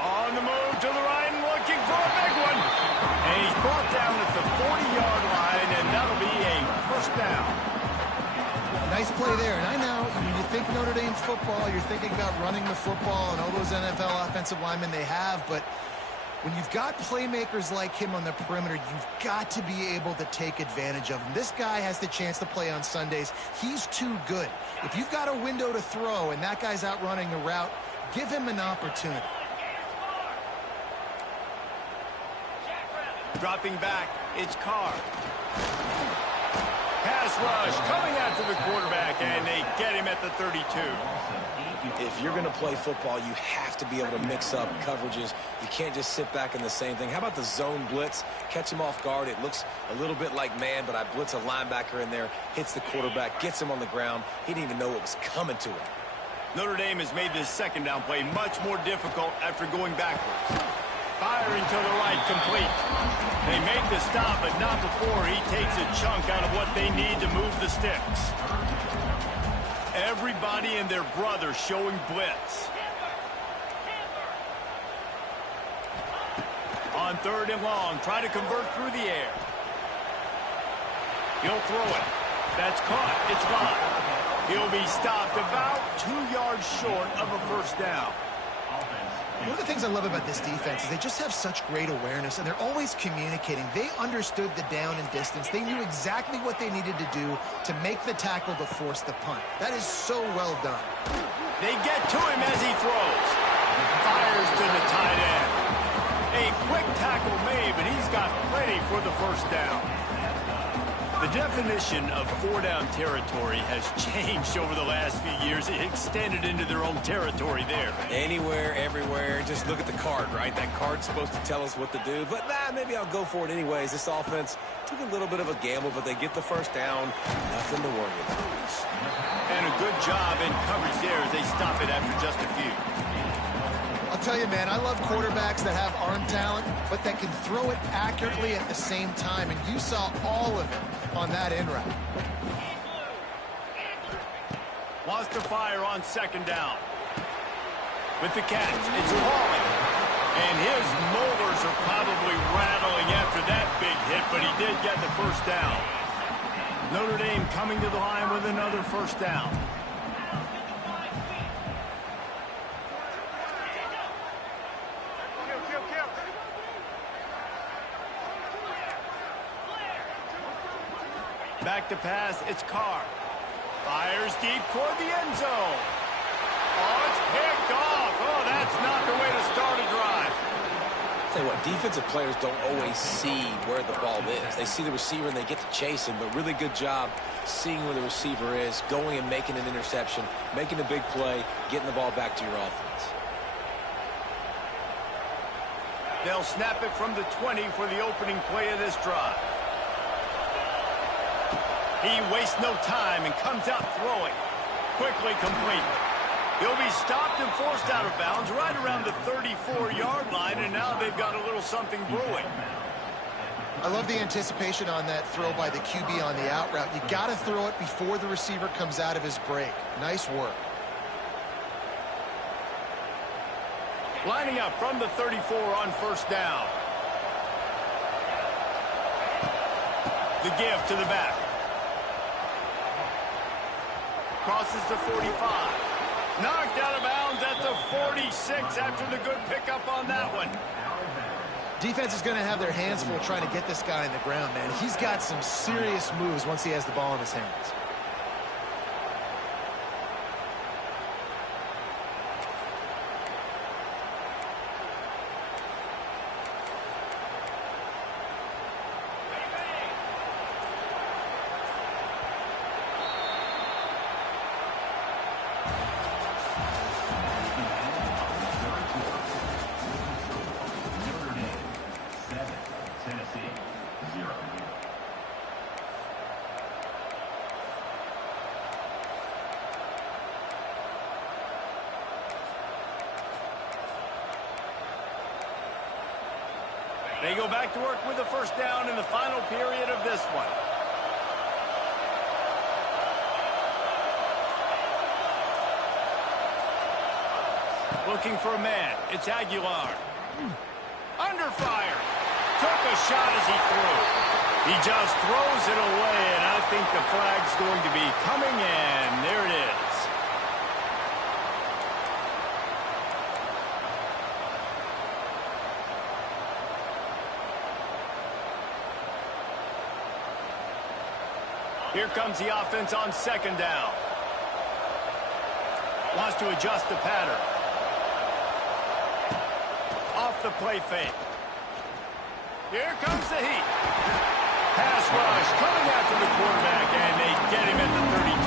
On the move to the right and looking for a big one. And he's brought down at the 40-yard line, and that'll be a 1st down. Nice play there. And I know when you think Notre Dame football, you're thinking about running the football and all those NFL offensive linemen they have. But when you've got playmakers like him on the perimeter, you've got to be able to take advantage of him. This guy has the chance to play on Sundays. He's too good. If you've got a window to throw and that guy's out running a route, give him an opportunity. Dropping back, it's Carr. Pass rush coming after the quarterback, and they get him at the 32. If you're going to play football, you have to be able to mix up coverages. You can't just sit back in the same thing. How about the zone blitz? Catch him off guard. It looks a little bit like man, but I blitz a linebacker in there, hits the quarterback, gets him on the ground. He didn't even know what was coming to him. Notre Dame has made this 2nd down play much more difficult after going backwards. Firing to the right, complete. They make the stop, but not before he takes a chunk out of what they need to move the sticks. Everybody and their brother showing blitz. On 3rd and long, try to convert through the air. He'll throw it. That's caught. It's gone. He'll be stopped about 2 yards short of a first down. One of the things I love about this defense is they just have such great awareness, and they're always communicating. They understood the down and distance. They knew exactly what they needed to do to make the tackle to force the punt. That is so well done. They get to him as he throws. Fires to the tight end. A quick tackle made, but he's got plenty for the first down. The definition of 4-down territory has changed over the last few years. It extended into their own territory there. Anywhere, everywhere. Just look at the card, right? That card's supposed to tell us what to do. But, maybe I'll go for it anyways. This offense took a little bit of a gamble, but they get the first down. Nothing to worry about. And a good job in coverage there as they stop it after just a few. I'll tell you, man, I love quarterbacks that have arm talent, but that can throw it accurately at the same time, and you saw all of it on that in route. Wants to fire on 2nd down. With the catch, it's Wally. And his molars are probably rattling after that big hit, but he did get the first down. Notre Dame coming to the line with another first down. Back to pass, it's Carr. Fires deep toward the end zone. Oh, it's picked off. Oh, that's not the way to start a drive. Tell you what, defensive players don't always see where the ball is. They see the receiver and they get to chase him, but really good job seeing where the receiver is, going and making an interception, making a big play, getting the ball back to your offense. They'll snap it from the 20 for the opening play of this drive. He wastes no time and comes out throwing. Quickly complete. He'll be stopped and forced out of bounds right around the 34-yard line, and now they've got a little something brewing. I love the anticipation on that throw by the QB on the out route. You got to throw it before the receiver comes out of his break. Nice work. Lining up from the 34 on first down. The give to the back. Crosses the 45. Knocked out of bounds at the 46 after the good pickup on that one. Defense is going to have their hands full trying to get this guy in the ground, man. He's got some serious moves once he has the ball in his hands. They go back to work with the first down in the final period of this one. Looking for a man. It's Aguilar. Under fire. Took a shot as he threw. He just throws it away, and I think the flag's going to be coming in. There it is. Here comes the offense on 2nd down. Wants to adjust the pattern. Off the play fake. Here comes the heat. Pass rush coming after the quarterback, and they get him at the 32.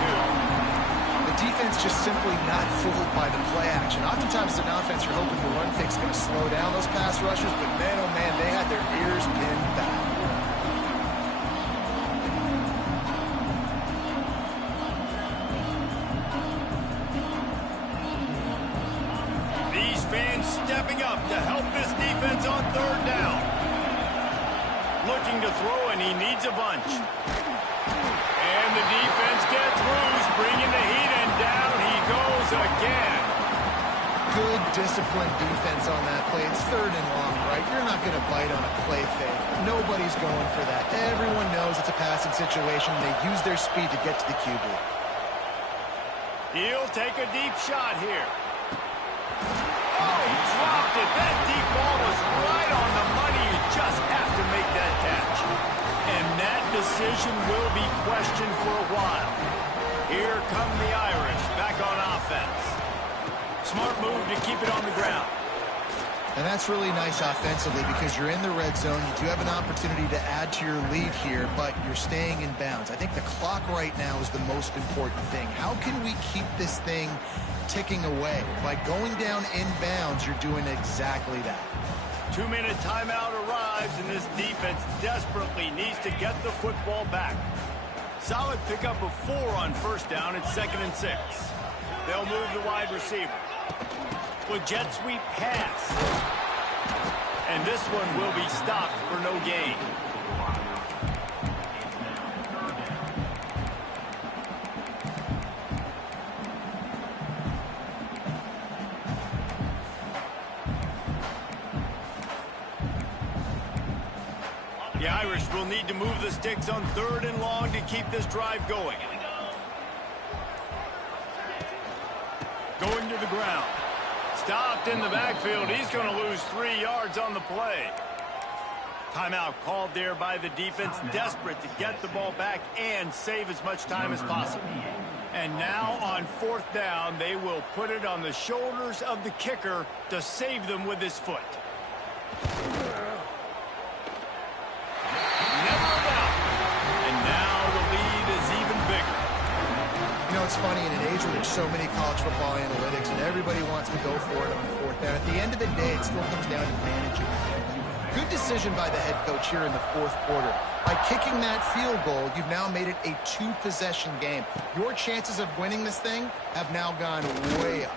The defense just simply not fooled by the play action. Oftentimes, as an offense, you're hoping the run fake's going to slow down those pass rushers, but man, oh man, they had their ears pinned back. Stepping up to help this defense on 3rd down. Looking to throw, and he needs a bunch. And the defense gets loose, bringing the heat, and down he goes again. Good, disciplined defense on that play. It's 3rd and long, right? You're not going to bite on a play fake. Nobody's going for that. Everyone knows it's a passing situation. They use their speed to get to the QB. He'll take a deep shot here. Oh, he dropped it. That deep ball was right on the money. You just have to make that catch. And that decision will be questioned for a while. Here come the Irish back on offense. Smart move to keep it on the ground. And that's really nice offensively because you're in the red zone. You do have an opportunity to add to your lead here, but you're staying in bounds. I think the clock right now is the most important thing. How can we keep this thing ticking away? By going down in bounds, you're doing exactly that. 2-minute timeout arrives, and this defense desperately needs to get the football back. Solid pickup of 4 on first down. It's 2nd and 6. They'll move the wide receiver. With jet sweep pass. And this one will be stopped for no gain. The Irish will need to move the sticks on 3rd and long to keep this drive going. Going to the ground. Stopped in the backfield. He's going to lose 3 yards on the play. Timeout called there by the defense, desperate to get the ball back and save as much time as possible. And now on 4th down, they will put it on the shoulders of the kicker to save them with his foot. Never a doubt. And now the lead is even bigger. You know, it's funny, in an age where there's so many college football analytics and everybody wants to go for it on 4th down, at the end of the day, it still comes down to managing. Good decision by the head coach here in the 4th quarter. By kicking that field goal, you've now made it a 2-possession game. Your chances of winning this thing have now gone way up.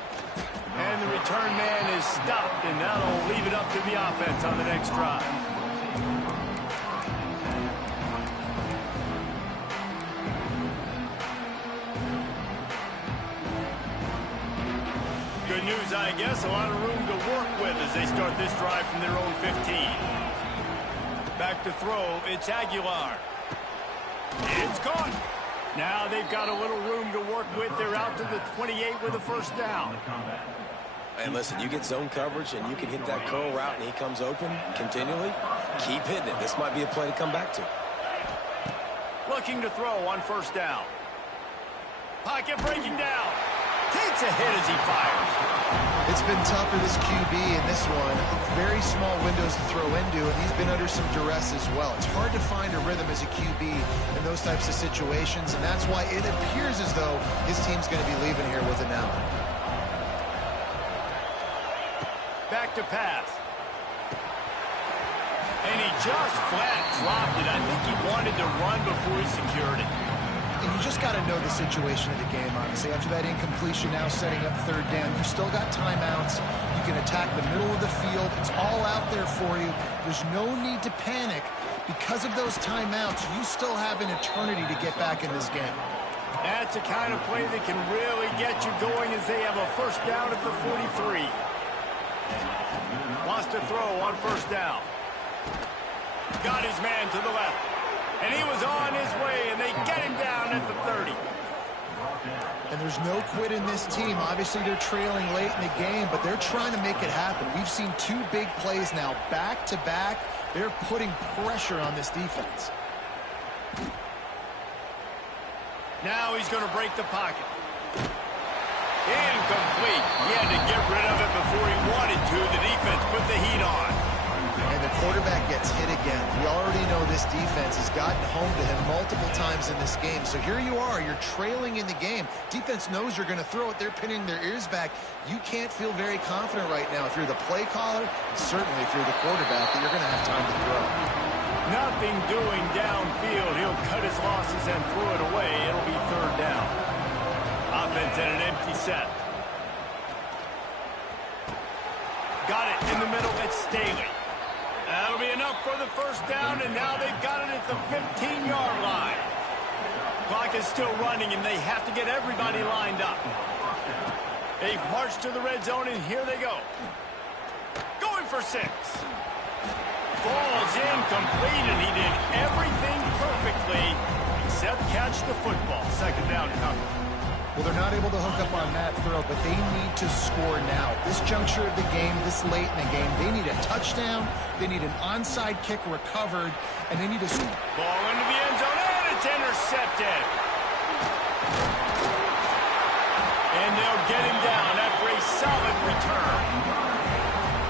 And the return man is stopped, and that'll leave it up to the offense on the next drive. Good news, I guess. A lot of room to work with as they start this drive from their own 15. Back to throw. It's Aguilar. It's caught. Now they've got a little room to work with. They're out to the 28 with a 1st down. And listen, you get zone coverage and you can hit that curl route and he comes open continually. Keep hitting it. This might be a play to come back to. Looking to throw on 1st down. Pocket breaking down. Takes a hit as he fires. It's been tough for this QB in this one. Very small windows to throw into, and he's been under some duress as well. It's hard to find a rhythm as a QB in those types of situations, and that's why it appears as though his team's going to be leaving here with an out. Back to pass. And he just flat dropped it. I think he wanted to run before he secured it. And you just got to know the situation of the game, honestly. After that incompletion, now setting up 3rd down, you still got timeouts. You can attack the middle of the field. It's all out there for you. There's no need to panic. Because of those timeouts, you still have an eternity to get back in this game. That's a kind of play that can really get you going as they have a 1st down at the 43. Wants to throw on 1st down. Got his man to the left. And he was on his way, and they get him down at the 30. And there's no quit in this team. Obviously, they're trailing late in the game, but they're trying to make it happen. We've seen 2 big plays now, back-to-back. They're putting pressure on this defense. Now he's going to break the pocket. Incomplete. He had to get rid of it before he wanted to. The defense put the heat on. And the quarterback gets hit again. We already know this defense has gotten home to him multiple times in this game. So here you are. You're trailing in the game. Defense knows you're going to throw it. They're pinning their ears back. You can't feel very confident right now if you're the play caller, and certainly if you're the quarterback, that you're going to have time to throw. Nothing doing downfield. He'll cut his losses and throw it away. It'll be 3rd down. Offense at an empty set. Got it in the middle. It's Staley. That'll be enough for the 1st down, and now they've got it at the 15-yard line. Clock is still running, and they have to get everybody lined up. They've marched to the red zone, and here they go. Going for 6. Falls incomplete, and he did everything perfectly except catch the football. Second down coming. Well, they're not able to hook up on that throw, but they need to score now. This juncture of the game, this late in the game, they need a touchdown, they need an onside kick recovered, and they need to... Ball into the end zone, and it's intercepted. And they'll get him down after a solid return.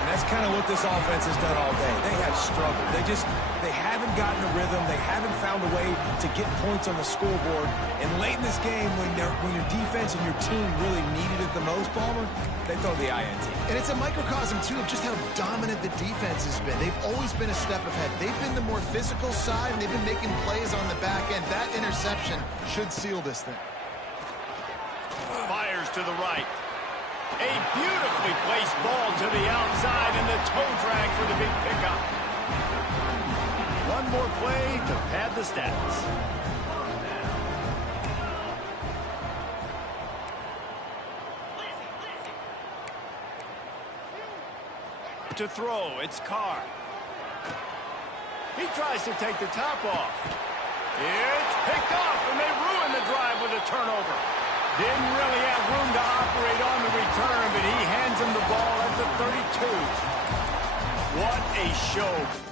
And that's kind of what this offense has done all day. They have struggled. They haven't gotten a rhythm. They haven't found a way to get points on the scoreboard. And late in this game, when your defense and your team really needed it the most, Palmer, they throw the INT. And it's a microcosm, too, of just how dominant the defense has been. They've always been a step ahead. They've been the more physical side, and they've been making plays on the back end. That interception should seal this thing. Fires to the right. A beautifully placed ball to the outside, and the toe drag for the big pickup. One more play to pad the stats. To throw, it's Carr. He tries to take the top off. It's picked off, and they ruin the drive with a turnover. Didn't really have room to operate on the return, but he hands him the ball at the 32. What a show.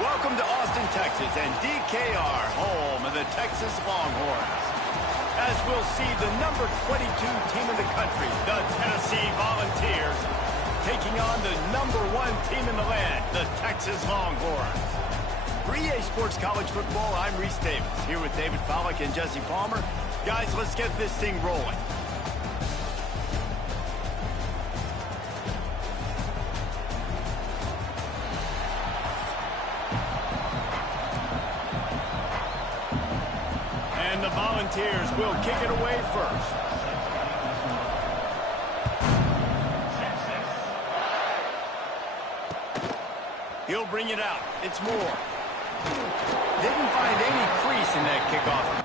Welcome to Austin, Texas, and DKR, home of the Texas Longhorns. As we'll see the number 22 team in the country, the Tennessee Volunteers, taking on the number 1 team in the land, the Texas Longhorns. For EA Sports College Football, I'm Reese Davis, here with David Pollack and Jesse Palmer. Guys, let's get this thing rolling. And the Volunteers will kick it away first. He'll bring it out. It's Moore. Didn't find any crease in that kickoff.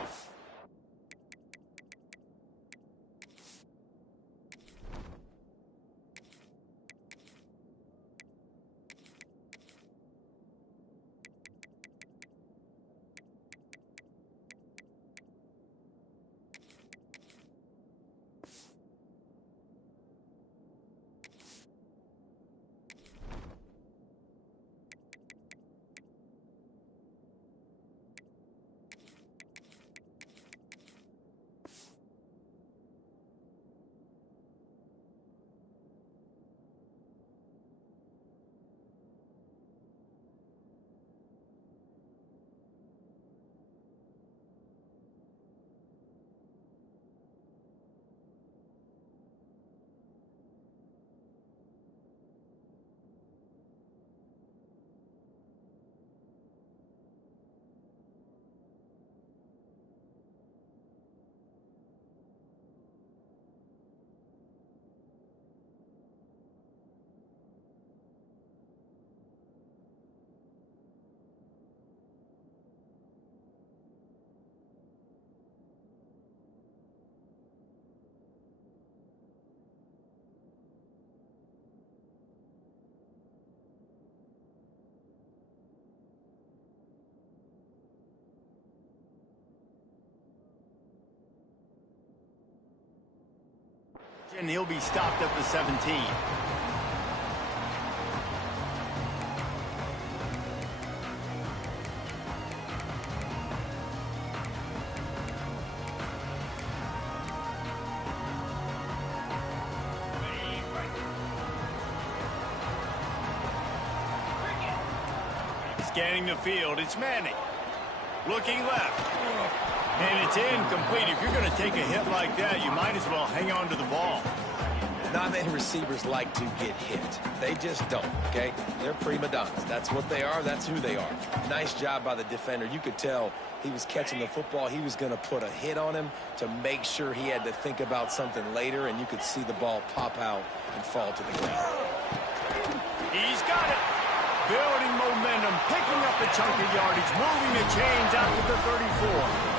And he'll be stopped at the 17. Scanning the field, it's Manning. Looking left. And it's incomplete. If you're going to take a hit like that, you might as well hang on to the ball. Not many receivers like to get hit. They just don't, okay? They're prima donnas. That's what they are. That's who they are. Nice job by the defender. You could tell he was catching the football. He was going to put a hit on him to make sure he had to think about something later, and you could see the ball pop out and fall to the ground. He's got it. Building momentum, picking up a chunk of yardage, moving the chains out to the 34.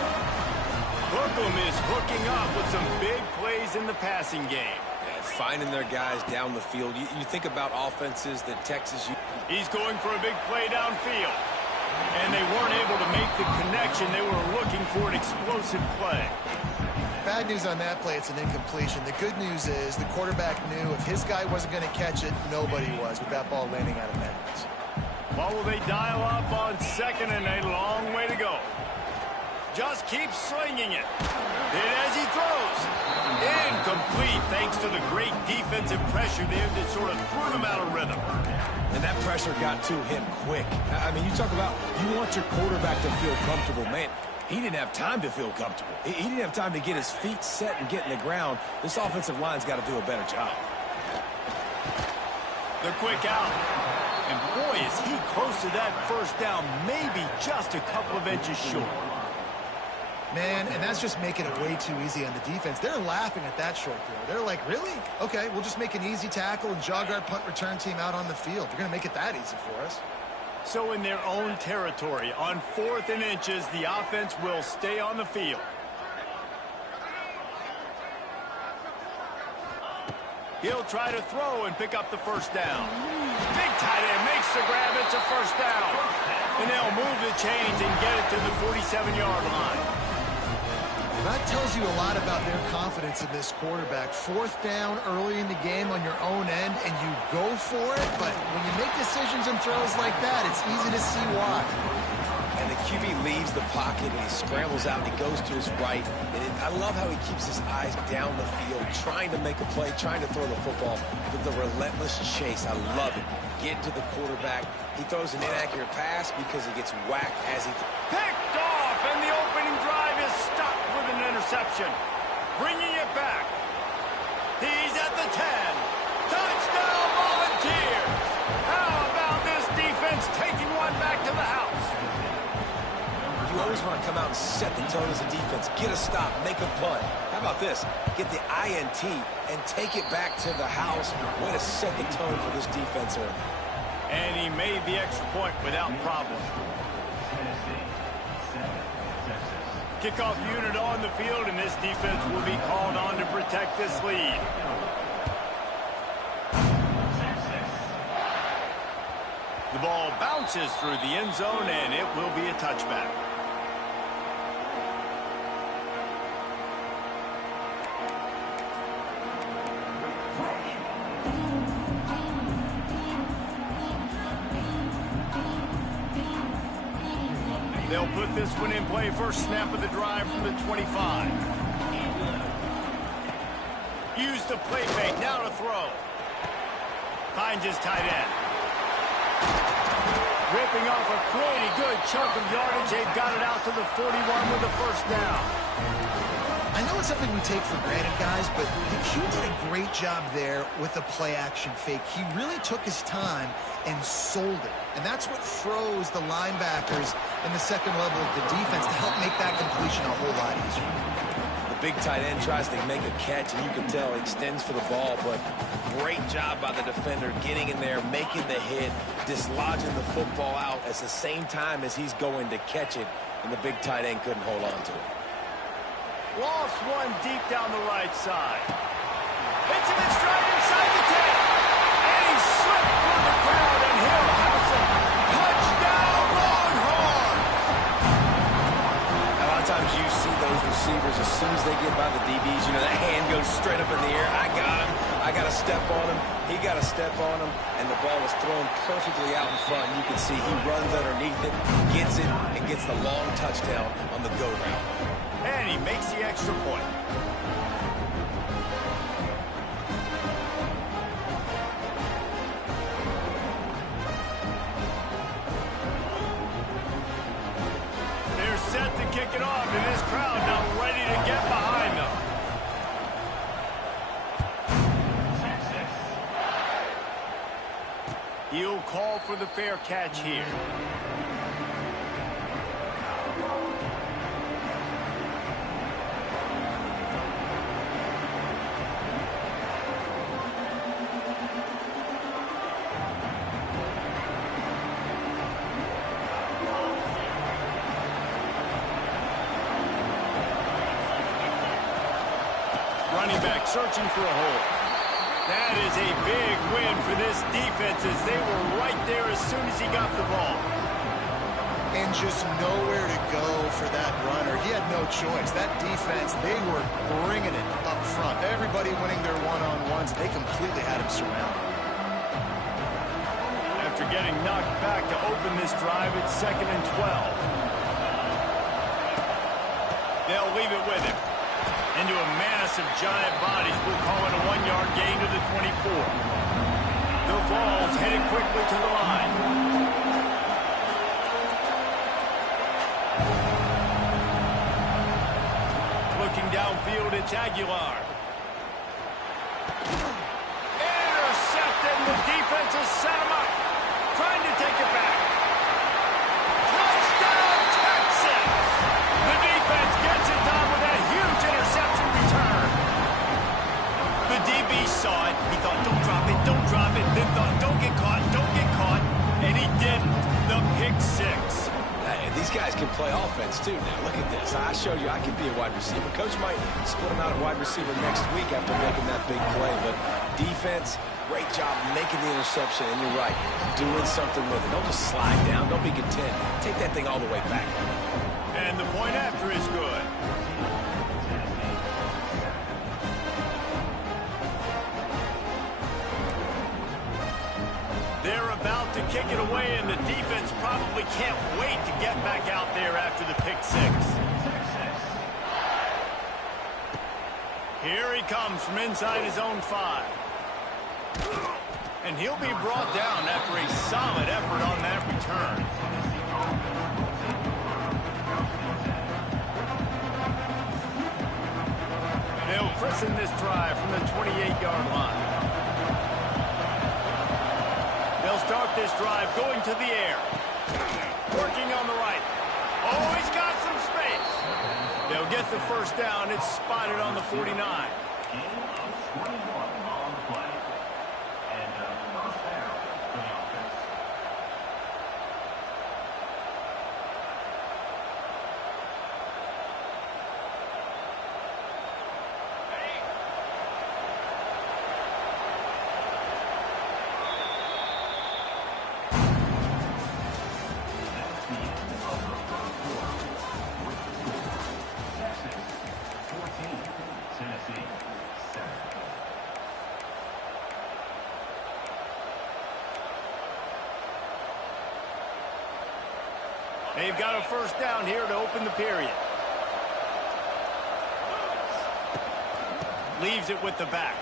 Hookem is hooking up with some big plays in the passing game. Yeah, finding their guys down the field. You think about offenses that Texas... He's going for a big play downfield. And they weren't able to make the connection. They were looking for an explosive play. Bad news on that play, it's an incompletion. The good news is the quarterback knew if his guy wasn't going to catch it, nobody was with that ball landing out of bounds. Well, will they dial up on second and a long way to go? Just keep slinging it. Hit as he throws. Incomplete thanks to the great defensive pressure there that sort of threw them out of rhythm. And that pressure got to him quick. I mean, you talk about you want your quarterback to feel comfortable. Man, he didn't have time to feel comfortable. He didn't have time to get his feet set and get in the ground. This offensive line's got to do a better job. The quick out. And boy, is he close to that first down, maybe just a couple of inches short. Man, and that's just making it way too easy on the defense. They're laughing at that short throw. They're like, really? Okay, we'll just make an easy tackle and jog our punt return team out on the field. They're going to make it that easy for us. So in their own territory, on 4th and inches, the offense will stay on the field. He'll try to throw and pick up the first down. Big tight end makes the grab. It's a first down. And they'll move the chains and get it to the 47-yard line. That tells you a lot about their confidence in this quarterback. 4th down early in the game on your own end, and you go for it, but when you make decisions and throws like that, it's easy to see why. And the QB leaves the pocket, and he scrambles out, and he goes to his right. And I love how he keeps his eyes down the field, trying to make a play, trying to throw the football, but the relentless chase, I love it. Get to the quarterback. He throws an inaccurate pass because he gets whacked as he... Picked off, and the opening drive is stopped with an interception. Bringing it back. He's at the 10. Touchdown, Volunteers! How about this defense taking one back to the house? You always want to come out and set the tone as a defense. Get a stop, make a punt. How about this? Get the INT and take it back to the house. Way to set the tone for this defense early. And he made the extra point without problem. Kickoff unit on the field, and this defense will be called on to protect this lead. The ball bounces through the end zone, and it will be a touchback. They'll put this one in play. First snap of the drive from the 25. Use the play fake. Now to throw. Finds his tight end. Ripping off a pretty good chunk of yardage. They've got it out to the 41 with the first down. I know it's something we take for granted, guys, but the Q did a great job there with the play-action fake. He really took his time and sold it. And that's what froze the linebackers in the second level of the defense to help make that completion a whole lot easier. The big tight end tries to make a catch, and you can tell he extends for the ball, but great job by the defender getting in there, making the hit, dislodging the football out at the same time as he's going to catch it, and the big tight end couldn't hold on to it. Lost one deep down the right side. Hits him in stride inside the 10. And he slipped through the crowd, and he'll house him. Touchdown, Longhorn! A lot of times you see those receivers, as soon as they get by the DBs, you know, that hand goes straight up in the air. I got him. I got to step on him. He got to step on him, and the ball was thrown perfectly out in front. You can see he runs underneath it, gets it, and gets the long touchdown on the go route. And he makes the extra point. They're set to kick it off, and this crowd now ready to get behind them. He'll call for the fair catch here. Running back searching for a hole. That is a big win for this defense as they were right there as soon as he got the ball. And just nowhere to go for that runner. He had no choice. That defense, they were bringing it up front. Everybody winning their one-on-ones. They completely had him surrounded. After getting knocked back to open this drive, it's 2nd and 12. They'll leave it with him. Into a mass of giant bodies. We'll call it a 1-yard gain to the 24. The ball's headed quickly to the line. Looking downfield, it's Aguilar. Intercepted. The defense has set him up. Trying to take it back. Touchdown, Texas! The defense gets it done with that huge interception return. The DB saw it. He thought, don't drop it, don't drop it. Then thought, don't get caught, don't get caught. And he didn't. The pick six. And these guys can play offense, too. Now, look at this. I showed you I can be a wide receiver. Coach might split him out at wide receiver next week after making that big play. But defense, great job making the interception. And you're right, doing something with it. Don't just slide down. Don't be content. Take that thing all the way back. And the point after is good. They're about to kick it away, and the defense probably can't wait to get back out there after the pick six. Here he comes from inside his own 5. And he'll be brought down after a solid effort on that return. They'll christen this drive from the 28-yard line. They'll start this drive going to the air. Working on the right. Oh, he's got some space. They'll get the first down. It's spotted on the 49. They've got a first down here to open the period. Leaves it with the back.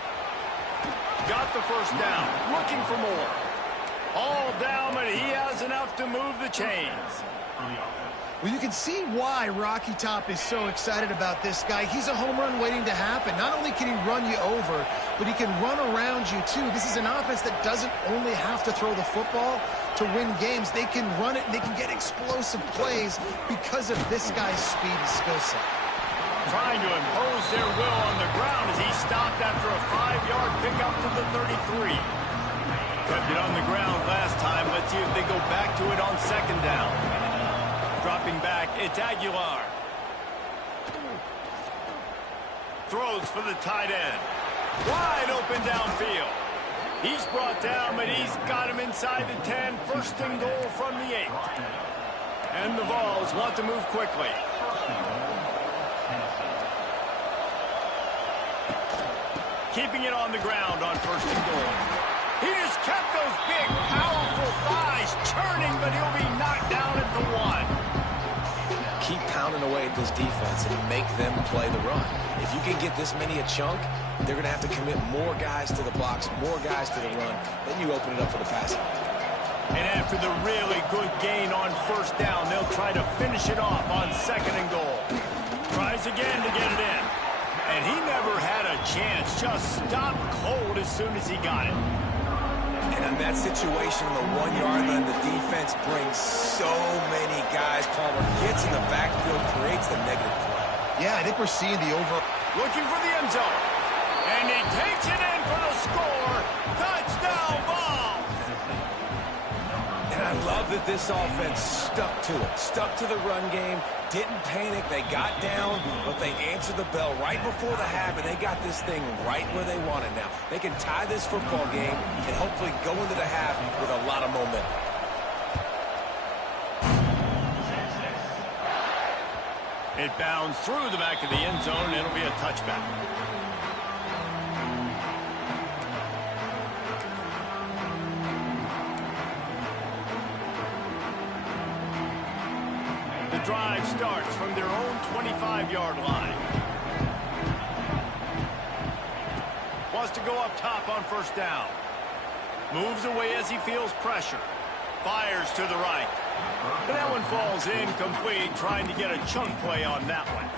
Got the first down. Looking for more. All down, but he has enough to move the chains. Well, you can see why Rocky Top is so excited about this guy. He's a home run waiting to happen. Not only can he run you over, but he can run around you, too. This is an offense that doesn't only have to throw the football to win games. They can run it, and they can get explosive plays because of this guy's speed and skill set. Trying to impose their will on the ground as he stopped after a 5-yard pickup to the 33. Kept it on the ground last time. Let's see if they go back to it on second down. Dropping back, it's Aguilar. Throws for the tight end. Wide open downfield. He's brought down, but he's got him inside the 10. First and goal from the 8. And the Vols want to move quickly. Keeping it on the ground on first and goal. He just kept those big, powerful thighs churning, but he'll be knocked down at the 1. Keep pounding away at this defense and make them play the run. If you can get this many a chunk, they're going to have to commit more guys to the box, more guys to the run. Then you open it up for the passing. And after the really good gain on first down, they'll try to finish it off on second and goal. Tries again to get it in. And he never had a chance. Just stopped cold as soon as he got it. And in that situation on the 1-yard line, the defense brings so many guys. Palmer gets in the backfield, creates the negative play. Yeah, I think we're seeing the over. Looking for the end zone. And he takes it in for the score. Touchdown, ball. And I love that this offense stuck to it. Stuck to the run game. Didn't panic. They got down, but they answered the bell right before the half, and they got this thing right where they want it now. They can tie this football game and hopefully go into the half with a lot of momentum. It bounds through the back of the end zone, and it'll be a touchback. The drive starts from their own 25-yard line. Wants to go up top on first down. Moves away as he feels pressure. Fires to the right. But that one falls incomplete, trying to get a chunk play on that one.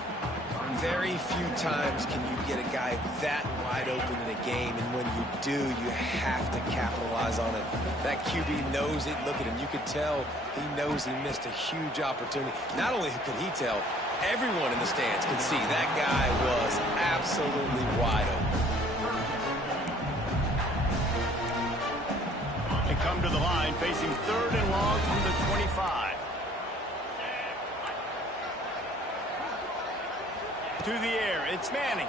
Very few times can you get a guy that wide open in a game, and when you do, you have to capitalize on it. That QB knows it. Look at him. You could tell he knows he missed a huge opportunity. Not only could he tell, everyone in the stands could see that guy was absolutely wide open. They come to the line facing 3rd and long from the 25. To the air, it's Manning.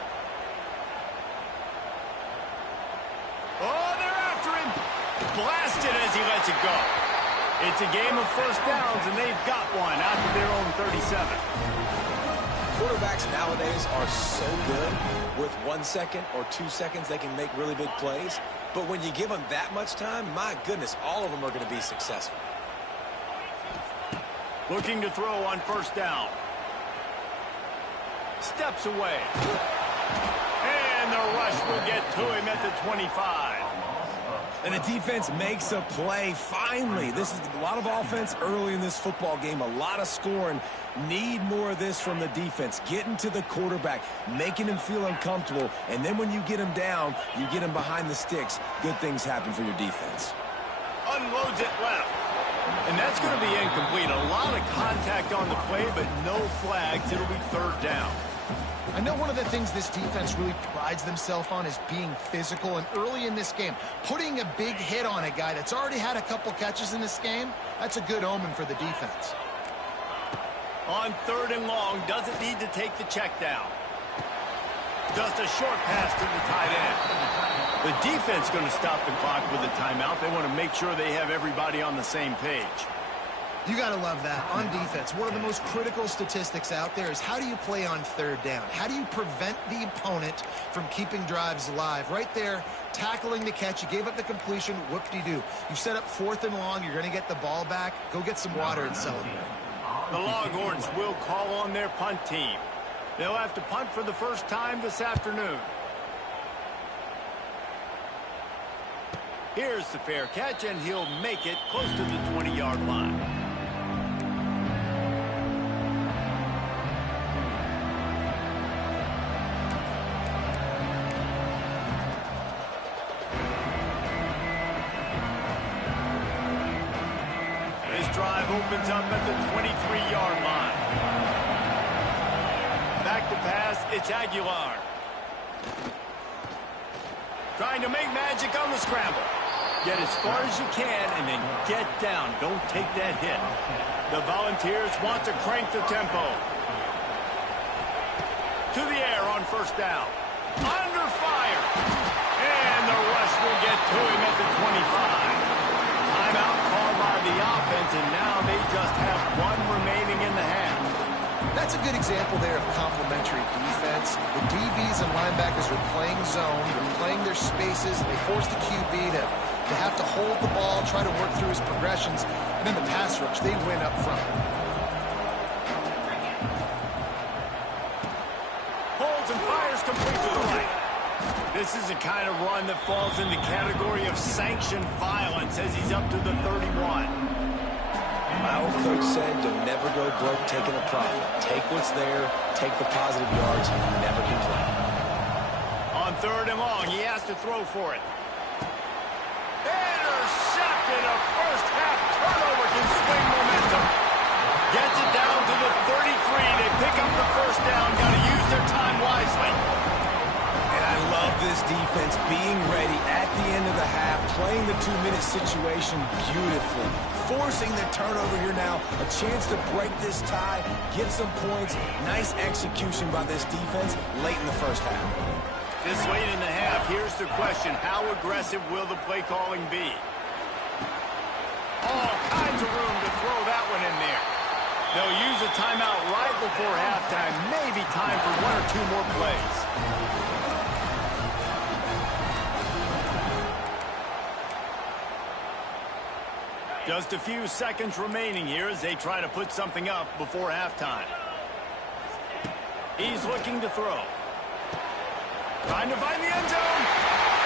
Oh, they're after him. Blasted as he lets it go. It's a game of first downs, and they've got one out to their own 37. Quarterbacks nowadays are so good. With 1 second or 2 seconds, they can make really big plays. But when you give them that much time, my goodness, all of them are going to be successful. Looking to throw on first down. Steps away. And the rush will get to him at the 25. And the defense makes a play. Finally, this is a lot of offense early in this football game, a lot of scoring. Need more of this from the defense. Getting to the quarterback, making him feel uncomfortable, and then when you get him down, you get him behind the sticks. Good things happen for your defense. Unloads it left. And that's going to be incomplete. A lot of contact on the play, but no flags. It'll be 3rd down. I know one of the things this defense really prides themselves on is being physical, and early in this game, putting a big hit on a guy that's already had a couple catches in this game, that's a good omen for the defense. On 3rd and long, doesn't need to take the check down. Just a short pass to the tight end. The defense going to stop the clock with a timeout. They want to make sure they have everybody on the same page. You got to love that. On defense, one of the most critical statistics out there is how do you play on 3rd down? How do you prevent the opponent from keeping drives alive? Right there, tackling the catch. You gave up the completion. Whoop-de-doo. You set up 4th and long. You're going to get the ball back. Go get some water and celebrate. The Longhorns will call on their punt team. They'll have to punt for the first time this afternoon. Here's the fair catch, and he'll make it close to the 20-yard line. This drive opens up at the 23-yard line. Back to pass, it's Aguilar. Trying to make magic on the scramble. Get as far as you can and then get down. Don't take that hit. The Volunteers want to crank the tempo. To the air on first down. Under fire. And the rush will get to him at the 25. Timeout called by the offense, and now they just have one remaining in the half. That's a good example there of complementary defense. The DBs and linebackers are playing zone. They're playing their spaces. They force the QB to have to hold the ball, try to work through his progressions. And then the pass rush, they win up front. Holds and fires complete to the right. This is the kind of run that falls in the category of sanctioned violence as he's up to the 31. My old coach said you'll never go broke taking a profit. Take what's there, take the positive yards, and never complain. On 3rd and long, he has to throw for it. with 33. They pick up the first down. Got to use their time wisely. And I love this defense being ready at the end of the half, playing the 2-minute situation beautifully, forcing the turnover here now, a chance to break this tie, get some points. Nice execution by this defense late in the first half. This late in the half, here's the question. How aggressive will the play calling be? All kinds of room to throw that one in there. They'll use a timeout right before halftime. Maybe time for 1 or 2 more plays. Just a few seconds remaining here as they try to put something up before halftime. He's looking to throw. Trying to find the end zone.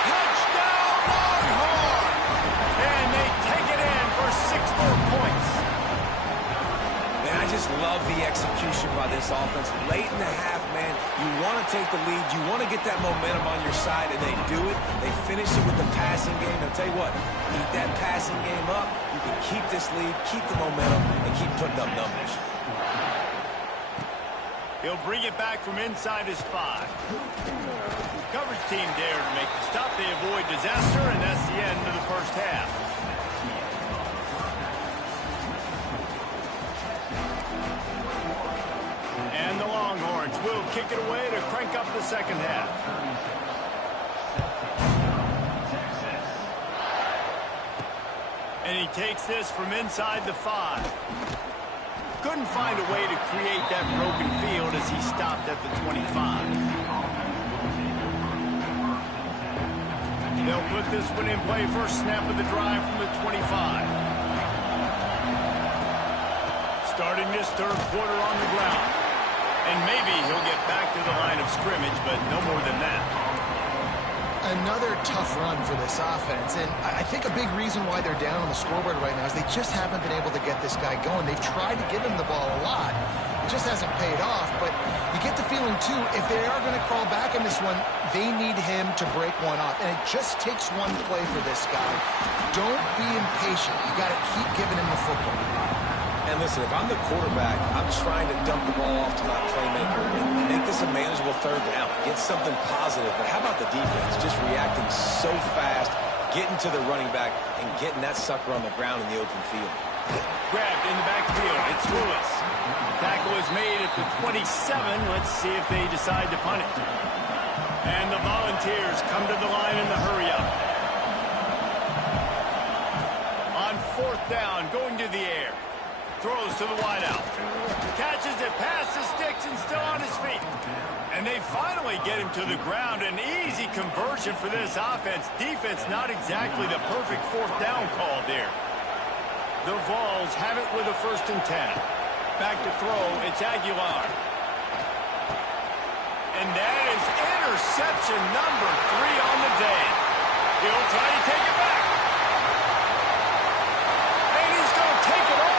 Touchdown, Longhorn! And they take it in for 6 more points. Man, I just love the execution by this offense. Late in the half, man, you want to take the lead. You want to get that momentum on your side, and they do it. They finish it with the passing game. I'll tell you what, keep that passing game up. You can keep this lead, keep the momentum, and keep putting up numbers. He'll bring it back from inside his 5. Coverage team there to make the stop. They avoid disaster, and that's the end of the first half. And the Longhorns will kick it away to crank up the second half. And he takes this from inside the 5. Couldn't find a way to create that broken field as he stopped at the 25. They'll put this one in play first snap of the drive from the 25. Starting this third quarter on the ground. And maybe he'll get back to the line of scrimmage, but no more than that. Another tough run for this offense, and I think a big reason why they're down on the scoreboard right now is they just haven't been able to get this guy going. They've tried to give him the ball a lot. It just hasn't paid off, but you get the feeling, too, if they are going to crawl back in this one, they need him to break one off, and it just takes one play for this guy. Don't be impatient. You got to keep giving him the football. And listen, if I'm the quarterback, I'm trying to dump the ball off to my playmaker and make this a manageable third down. Get something positive. But how about the defense? Just reacting so fast, getting to the running back, and getting that sucker on the ground in the open field. Grabbed in the backfield. It's Lewis. Tackle is made at the 27. Let's see if they decide to punt it. And the Volunteers come to the line in the hurry-up. On 4th down, going to the air. Throws to the wideout. Catches it past the sticks and still on his feet. And they finally get him to the ground. An easy conversion for this offense. Defense not exactly the perfect 4th down call there. The Vols have it with a 1st and 10. Back to throw. It's Aguilar. And that is interception number 3 on the day. He'll try to take it back. And he's going to take it all.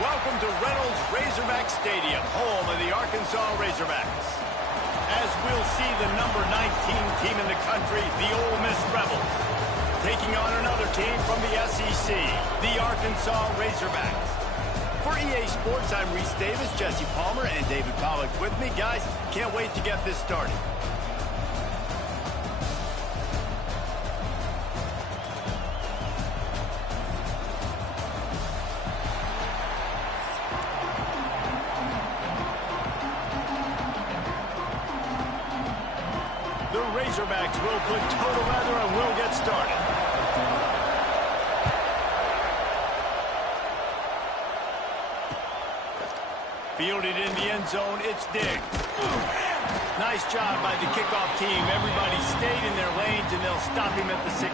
Welcome to Reynolds Razorback Stadium, home of the Arkansas Razorbacks. As we'll see the number 19 team in the country, the Ole Miss Rebels, taking on another team from the SEC, the Arkansas Razorbacks. For EA Sports, I'm Reese Davis, Jesse Palmer, and David Pollack with me. Guys, can't wait to get this started. Razorbacks will put total leather and will get started. Fielded in the end zone, it's Diggs. Nice job by the kickoff team. Everybody stayed in their lanes, and they'll stop him at the 16.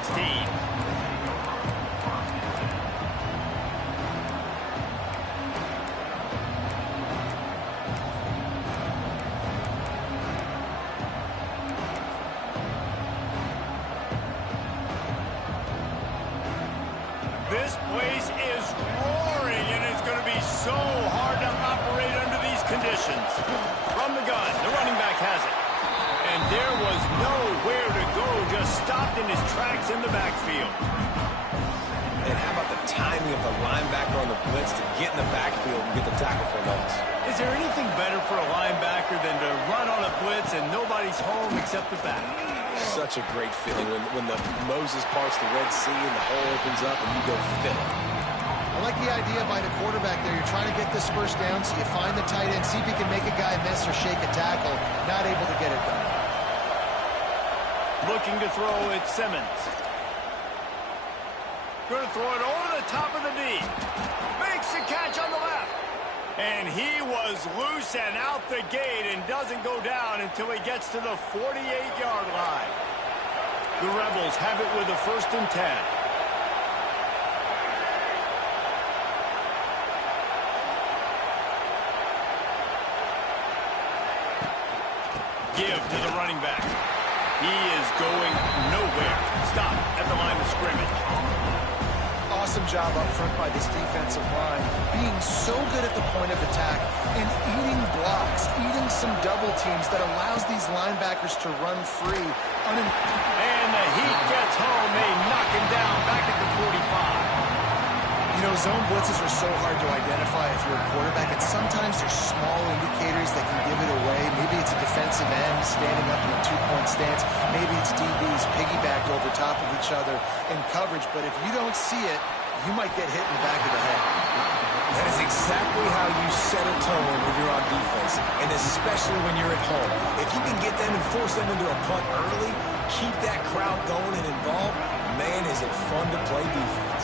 This place is roaring, and it's going to be so hard to operate under these conditions. From the gun, the running back has it. And there was nowhere to go, just stopped in his tracks in the backfield. And how about the timing of the linebacker on the blitz to get in the backfield and get the tackle for loss? Is there anything better for a linebacker than to run on a blitz and nobody's home except the back? Such a great feeling when the Moses parts the Red Sea and the hole opens up and you go fill it. I like the idea by the quarterback there. You're trying to get this first down, so you find the tight end, see if he can make a guy miss or shake a tackle. Not able to get it done. Looking to throw, it's Simmons. Going to throw it over the top of the D. Makes the catch on the left. And he was loose and out the gate and doesn't go down until he gets to the 48-yard line. The Rebels have it with a 1st and 10. Give to the running back. He is going nowhere. Stop at the line of scrimmage. Awesome job up front by this defensive line, being so good at the point of attack and eating blocks, eating some double teams that allows these linebackers to run free. And the heat gets home. They knock him down back at the 45. You know, zone blitzes are so hard to identify if you're a quarterback, and sometimes there's small indicators that can give it away. Maybe it's a defensive end standing up in a two-point stance. Maybe it's DBs piggybacked over top of each other in coverage. But if you don't see it, you might get hit in the back of the head. That is exactly how you set a tone when you're on defense, and especially when you're at home. If you can get them and force them into a punt early, keep that crowd going and involved, man, is it fun to play defense.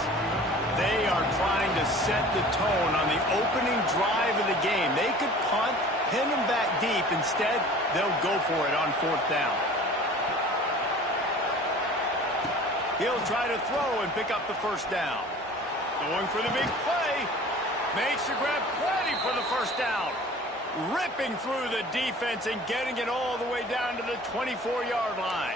They are trying to set the tone on the opening drive of the game. They could punt, pin them back deep. Instead, they'll go for it on 4th down. He'll try to throw and pick up the 1st down. Going for the big play. Makes the grab, plenty for the 1st down. Ripping through the defense and getting it all the way down to the 24-yard line.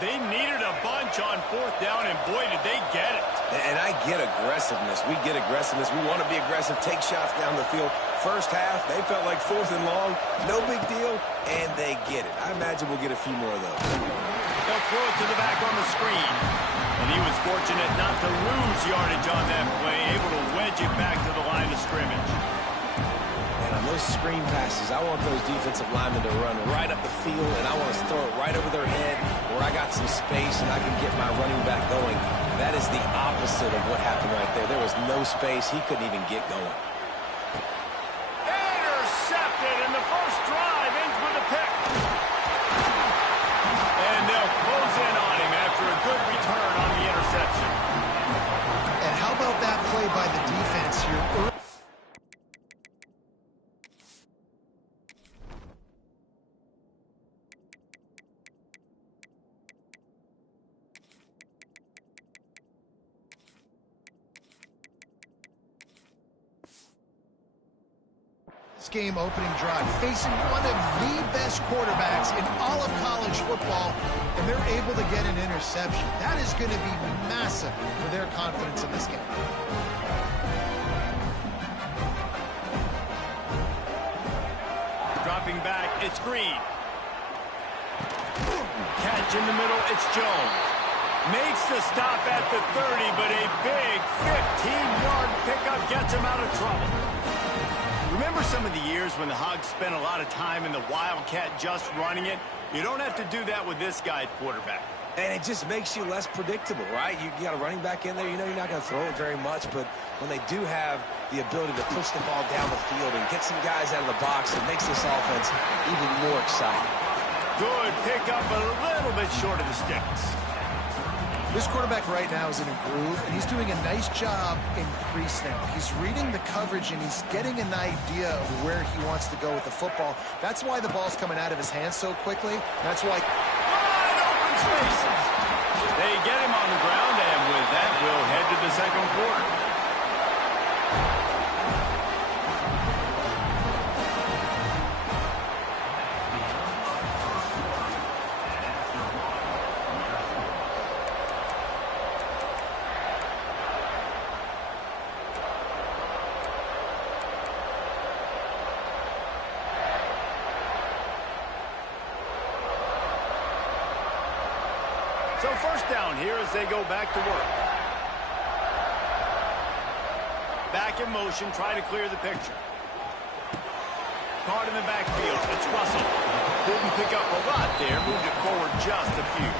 They needed a bunch on 4th down, and boy, did they get it. And I get aggressiveness. We get aggressiveness. We want to be aggressive, take shots down the field. First half, they felt like 4th and long. No big deal, and they get it. I imagine we'll get a few more of those. They'll throw it to the back on the screen. And he was fortunate not to lose yardage on that play, able to wedge it back to the line of scrimmage. On those screen passes, I want those defensive linemen to run right up the field, and I want to throw it right over their head where I got some space and I can get my running back going. That is the opposite of what happened right there. There was no space. He couldn't even get going. Intercepted, and the first drive ends with a pick. And they'll close in on him after a good return on the interception. And how about that play by the defense here? Game opening drive, facing one of the best quarterbacks in all of college football, and they're able to get an interception. That is going to be massive for their confidence in this game. Dropping back, it's Green. Catch in the middle, it's Jones. Makes the stop at the 30, but a big 15-yard pickup gets him out of trouble. Remember some of the years when the Hogs spent a lot of time in the Wildcat just running it? You don't have to do that with this guy at quarterback. And it just makes you less predictable, right? You got a running back in there. You know you're not going to throw it very much, but when they do have the ability to push the ball down the field and get some guys out of the box, it makes this offense even more exciting. Good pickup, a little bit short of the sticks. This quarterback right now is in a groove, and he's doing a nice job in pre-snap. He's reading the coverage, and he's getting an idea of where he wants to go with the football. That's why the ball's coming out of his hands so quickly. That's why... Wide open spaces. They get him on the ground, and with that, we'll head to the second quarter. So first down here as they go back to work. Back in motion, try to clear the picture. Caught in the backfield. It's Russell. Didn't pick up a lot there. Moved it forward just a few.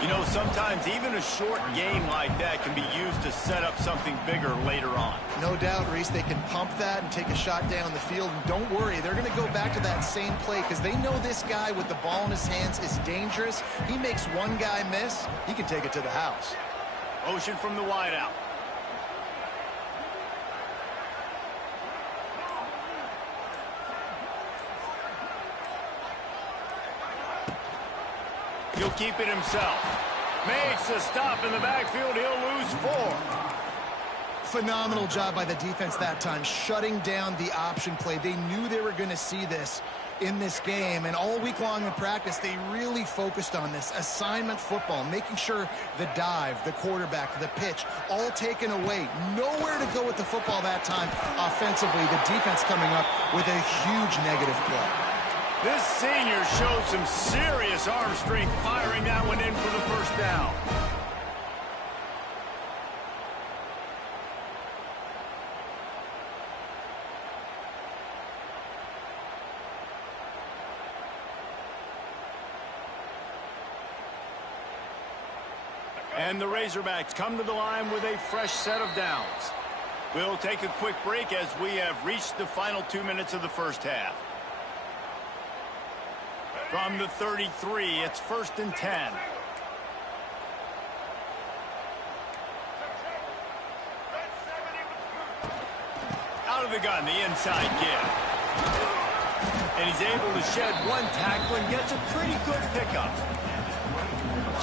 You know, sometimes even a short game like that can be used to set up something bigger later on. No doubt, Reese, they can pump that and take a shot down the field. And don't worry, they're going to go back to that same play because they know this guy with the ball in his hands is dangerous. He makes one guy miss, he can take it to the house. Motion from the wide out. He'll keep it himself. Makes a stop in the backfield. He'll lose 4. Phenomenal job by the defense that time, shutting down the option play. They knew they were going to see this in this game, and all week long in practice, they really focused on this assignment football, making sure the dive, the quarterback, the pitch, all taken away. Nowhere to go with the football that time offensively. The defense coming up with a huge negative play. This senior showed some serious arm strength firing that one in for the first down. And the Razorbacks come to the line with a fresh set of downs. We'll take a quick break as we have reached the final 2 minutes of the first half. From the 33, it's 1st and 10. Out of the gun, the inside give. And he's able to shed one tackle and gets a pretty good pickup.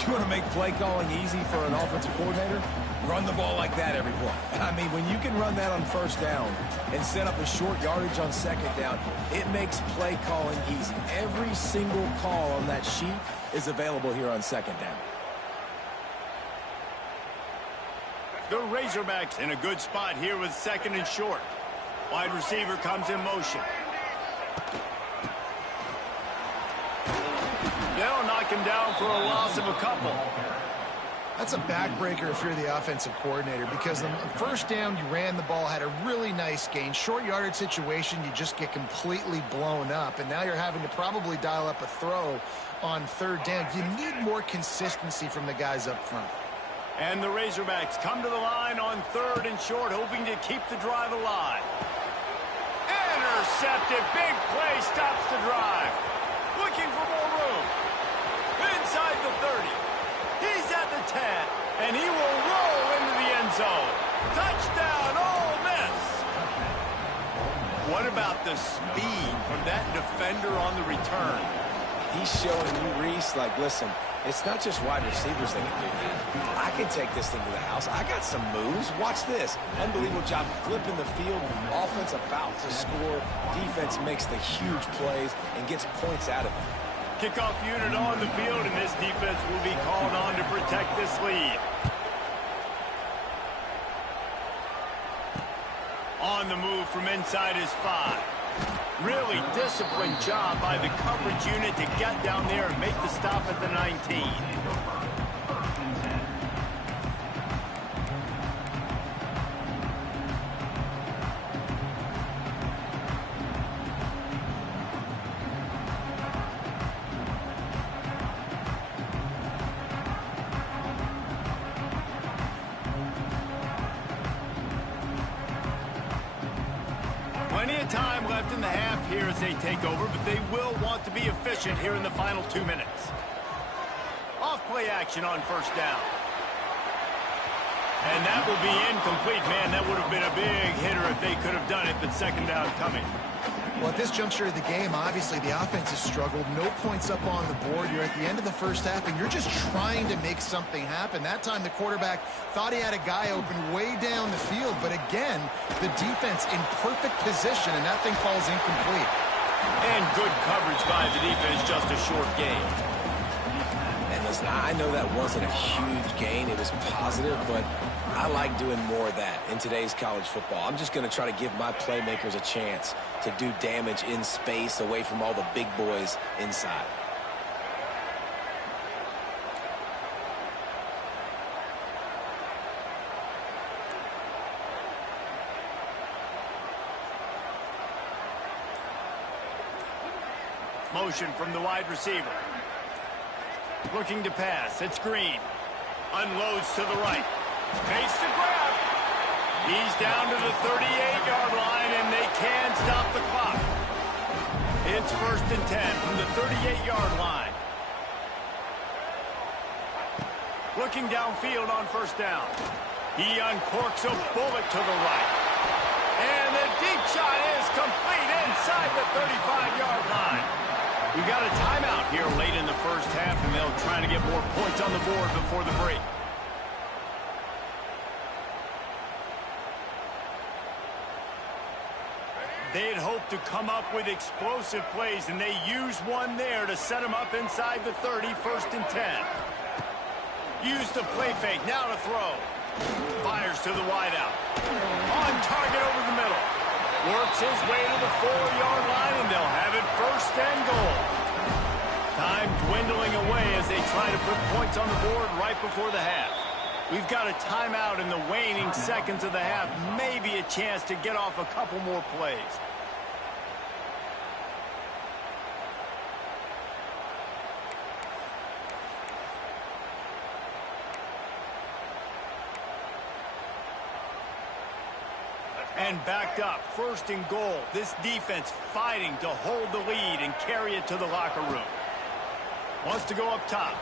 You want to make play calling easy for an offensive coordinator? Run the ball like that every play. I mean, when you can run that on first down and set up a short yardage on second down, it makes play calling easy. Every single call on that sheet is available here on second down. The Razorbacks in a good spot here with 2nd and short. Wide receiver comes in motion. They'll knock him down for a loss of a couple. That's a backbreaker if you're the offensive coordinator, because the first down, you ran the ball, had a really nice gain. Short yardage situation, you just get completely blown up, and now you're having to probably dial up a throw on 3rd down. You need more consistency from the guys up front. And the Razorbacks come to the line on 3rd and short, hoping to keep the drive alive. Intercepted. Big play stops the drive. Looking for more room. Inside the 30. He's at the 10, and he will roll into the end zone. Touchdown, Ole Miss. What about the speed from that defender on the return? He's showing you, Reese, like, listen, it's not just wide receivers that can do that. I can take this thing to the house. I got some moves. Watch this. Unbelievable job flipping the field. Offense about to score. Defense makes the huge plays and gets points out of it. Kickoff unit on the field, and this defense will be called on to protect this lead. On the move from inside his 5. Really disciplined job by the coverage unit to get down there and make the stop at the 19. Plenty of time left in the half here as they take over, but they will want to be efficient here in the final 2 minutes. Off play action on first down. And that will be incomplete. Man, that would have been a big hitter if they could have done it, but second down coming. Well, at this juncture of the game, obviously the offense has struggled. No points up on the board. You're at the end of the first half, and you're just trying to make something happen. That time the quarterback thought he had a guy open way down the field, but again, the defense in perfect position, and that thing falls incomplete. And good coverage by the defense, just a short gain. And listen, I know that wasn't a huge gain. It was positive, but I like doing more of that in today's college football. I'm just going to try to give my playmakers a chance to do damage in space away from all the big boys inside. Motion from the wide receiver. Looking to pass. It's Green. Unloads to the right. Makes the grab. He's down to the 38-yard line, and they can stop the clock. It's 1st and 10 from the 38-yard line. Looking downfield on first down. He uncorks a bullet to the right. And the deep shot is complete inside the 35-yard line. We got a timeout here late in the first half, and they'll try to get more points on the board before the break. They had hoped to come up with explosive plays, and they used one there to set them up inside the 30, 1st and 10. Use the play fake, now to throw. Fires to the wideout. On target over the middle. Works his way to the 4-yard line, and they'll have it 1st and goal. Time dwindling away as they try to put points on the board right before the half. We've got a timeout in the waning seconds of the half. Maybe a chance to get off a couple more plays. And backed up, 1st and goal. This defense fighting to hold the lead and carry it to the locker room. Wants to go up top.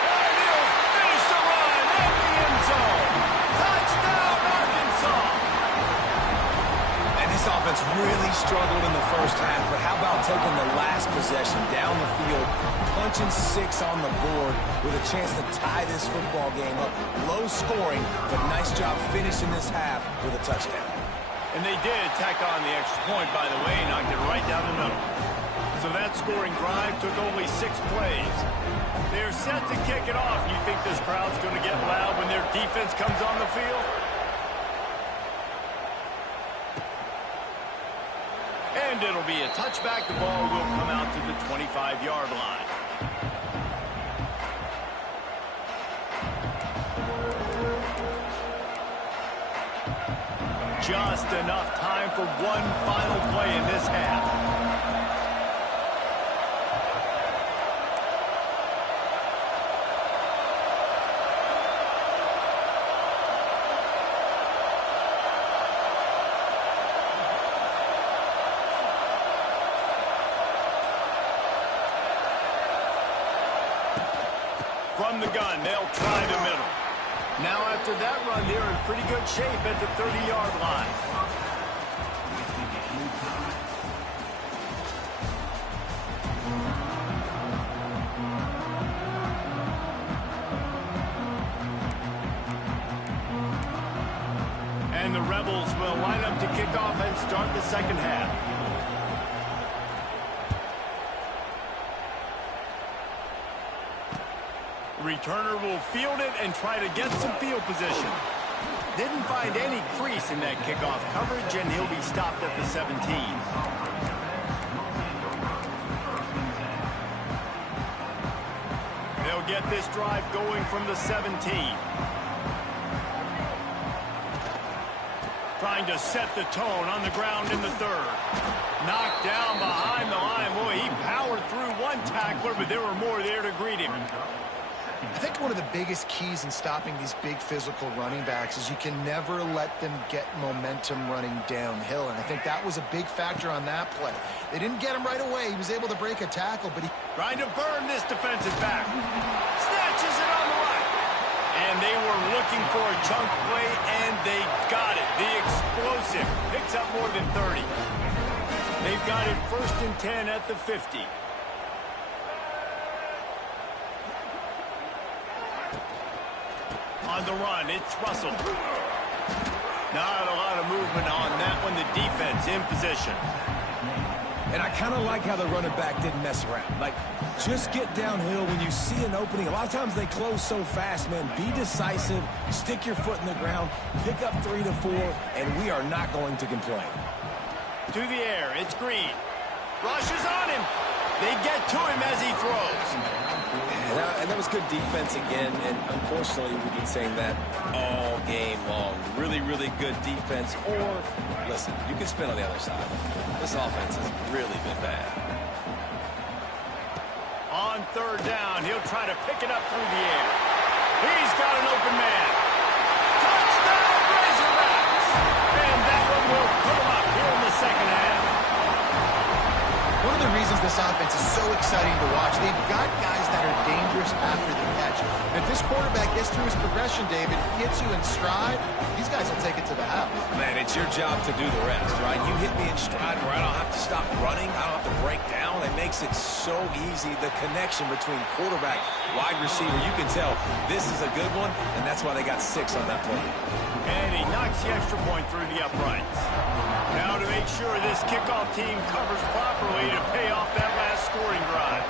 And he'll finish the run in the end zone. Touchdown, Arkansas. And this offense really struggled in the first half, but how about taking the last possession down the field, punching 6 on the board with a chance to tie this football game up. Low scoring, but nice job finishing this half with a touchdown. And they did tack on the extra point, by the way, knocked it right down the middle. So that scoring drive took only 6 plays. They're set to kick it off. You think this crowd's going to get loud when their defense comes on the field? And it'll be a touchback. The ball will come out to the 25-yard line. Just enough time for one final play in this half. From the gun, they'll try the middle. Now after that run, they're in pretty good shape at the 30-yard line. And the Rebels will line up to kick off and start the second half. Returner will field it and try to get some field position. Didn't find any crease in that kickoff coverage, and he'll be stopped at the 17. They'll get this drive going from the 17. Trying to set the tone on the ground in the 3rd. Knocked down behind the line. Boy, he powered through one tackler, but there were more there to greet him. I think one of the biggest keys in stopping these big physical running backs is you can never let them get momentum running downhill, and I think that was a big factor on that play. They didn't get him right away. He was able to break a tackle, but he... Trying to burn this defensive back. Snatches it on the right. And they were looking for a chunk play, and they got it. The explosive picks up more than 30. They've got it 1st and 10 at the 50. On the run, it's Russell. Not a lot of movement on that one. The defense in position. And I kind of like how the running back didn't mess around. Like, just get downhill when you see an opening. A lot of times they close so fast, man. Be decisive, stick your foot in the ground, pick up 3 to 4, and we are not going to complain. To the air, it's Green. Rushes on him. They get to him as he throws. And that was good defense again, and unfortunately we've been saying that all game long. Really, really good defense. Or, listen, you can spin on the other side. This offense has really been bad. On 3rd down, he'll try to pick it up through the air. He's got an open man. Touchdown, Razorbacks! And that one will put him up here in the 2nd half. One of the reasons this offense is so exciting to watch, they've got guys that are dangerous after the catch. And if this quarterback gets through his progression, David, hits you in stride, these guys will take it to the house. Man, it's your job to do the rest, right? You hit me in stride where I don't have to stop running, I don't have to break down. It makes it so easy. The connection between quarterback, wide receiver, you can tell this is a good one, and that's why they got 6 on that play. And he knocks the extra point through the uprights. Now to make sure this kickoff team covers properly to pay off that last scoring drive.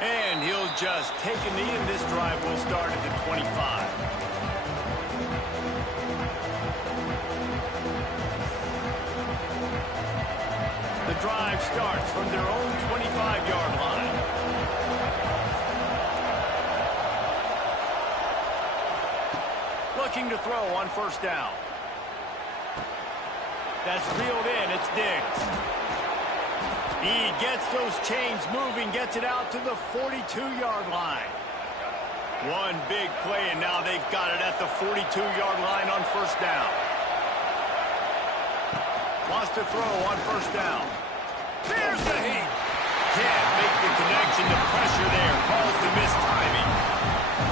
And he'll just take a knee, and this drive will start at the 25. The drive starts from their own 25-yard line. Looking to throw on 1st down. That's reeled in. It's Diggs. He gets those chains moving, gets it out to the 42-yard line. One big play, and now they've got it at the 42-yard line on 1st down. Wants to throw on 1st down. There's the heat. Can't make the connection. The pressure there caused the missed timing.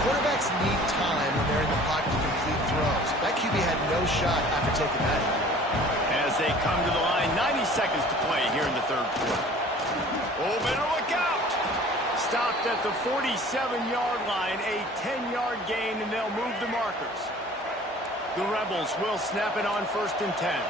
Quarterbacks need time when they're in the pocket to complete throws. That QB had no shot after taking that hit. As they come to the line, 90 seconds to play here in the 3rd quarter. Oh, better look out! Stopped at the 47-yard line, a 10-yard gain, and they'll move the markers. The Rebels will snap it on 1st and 10.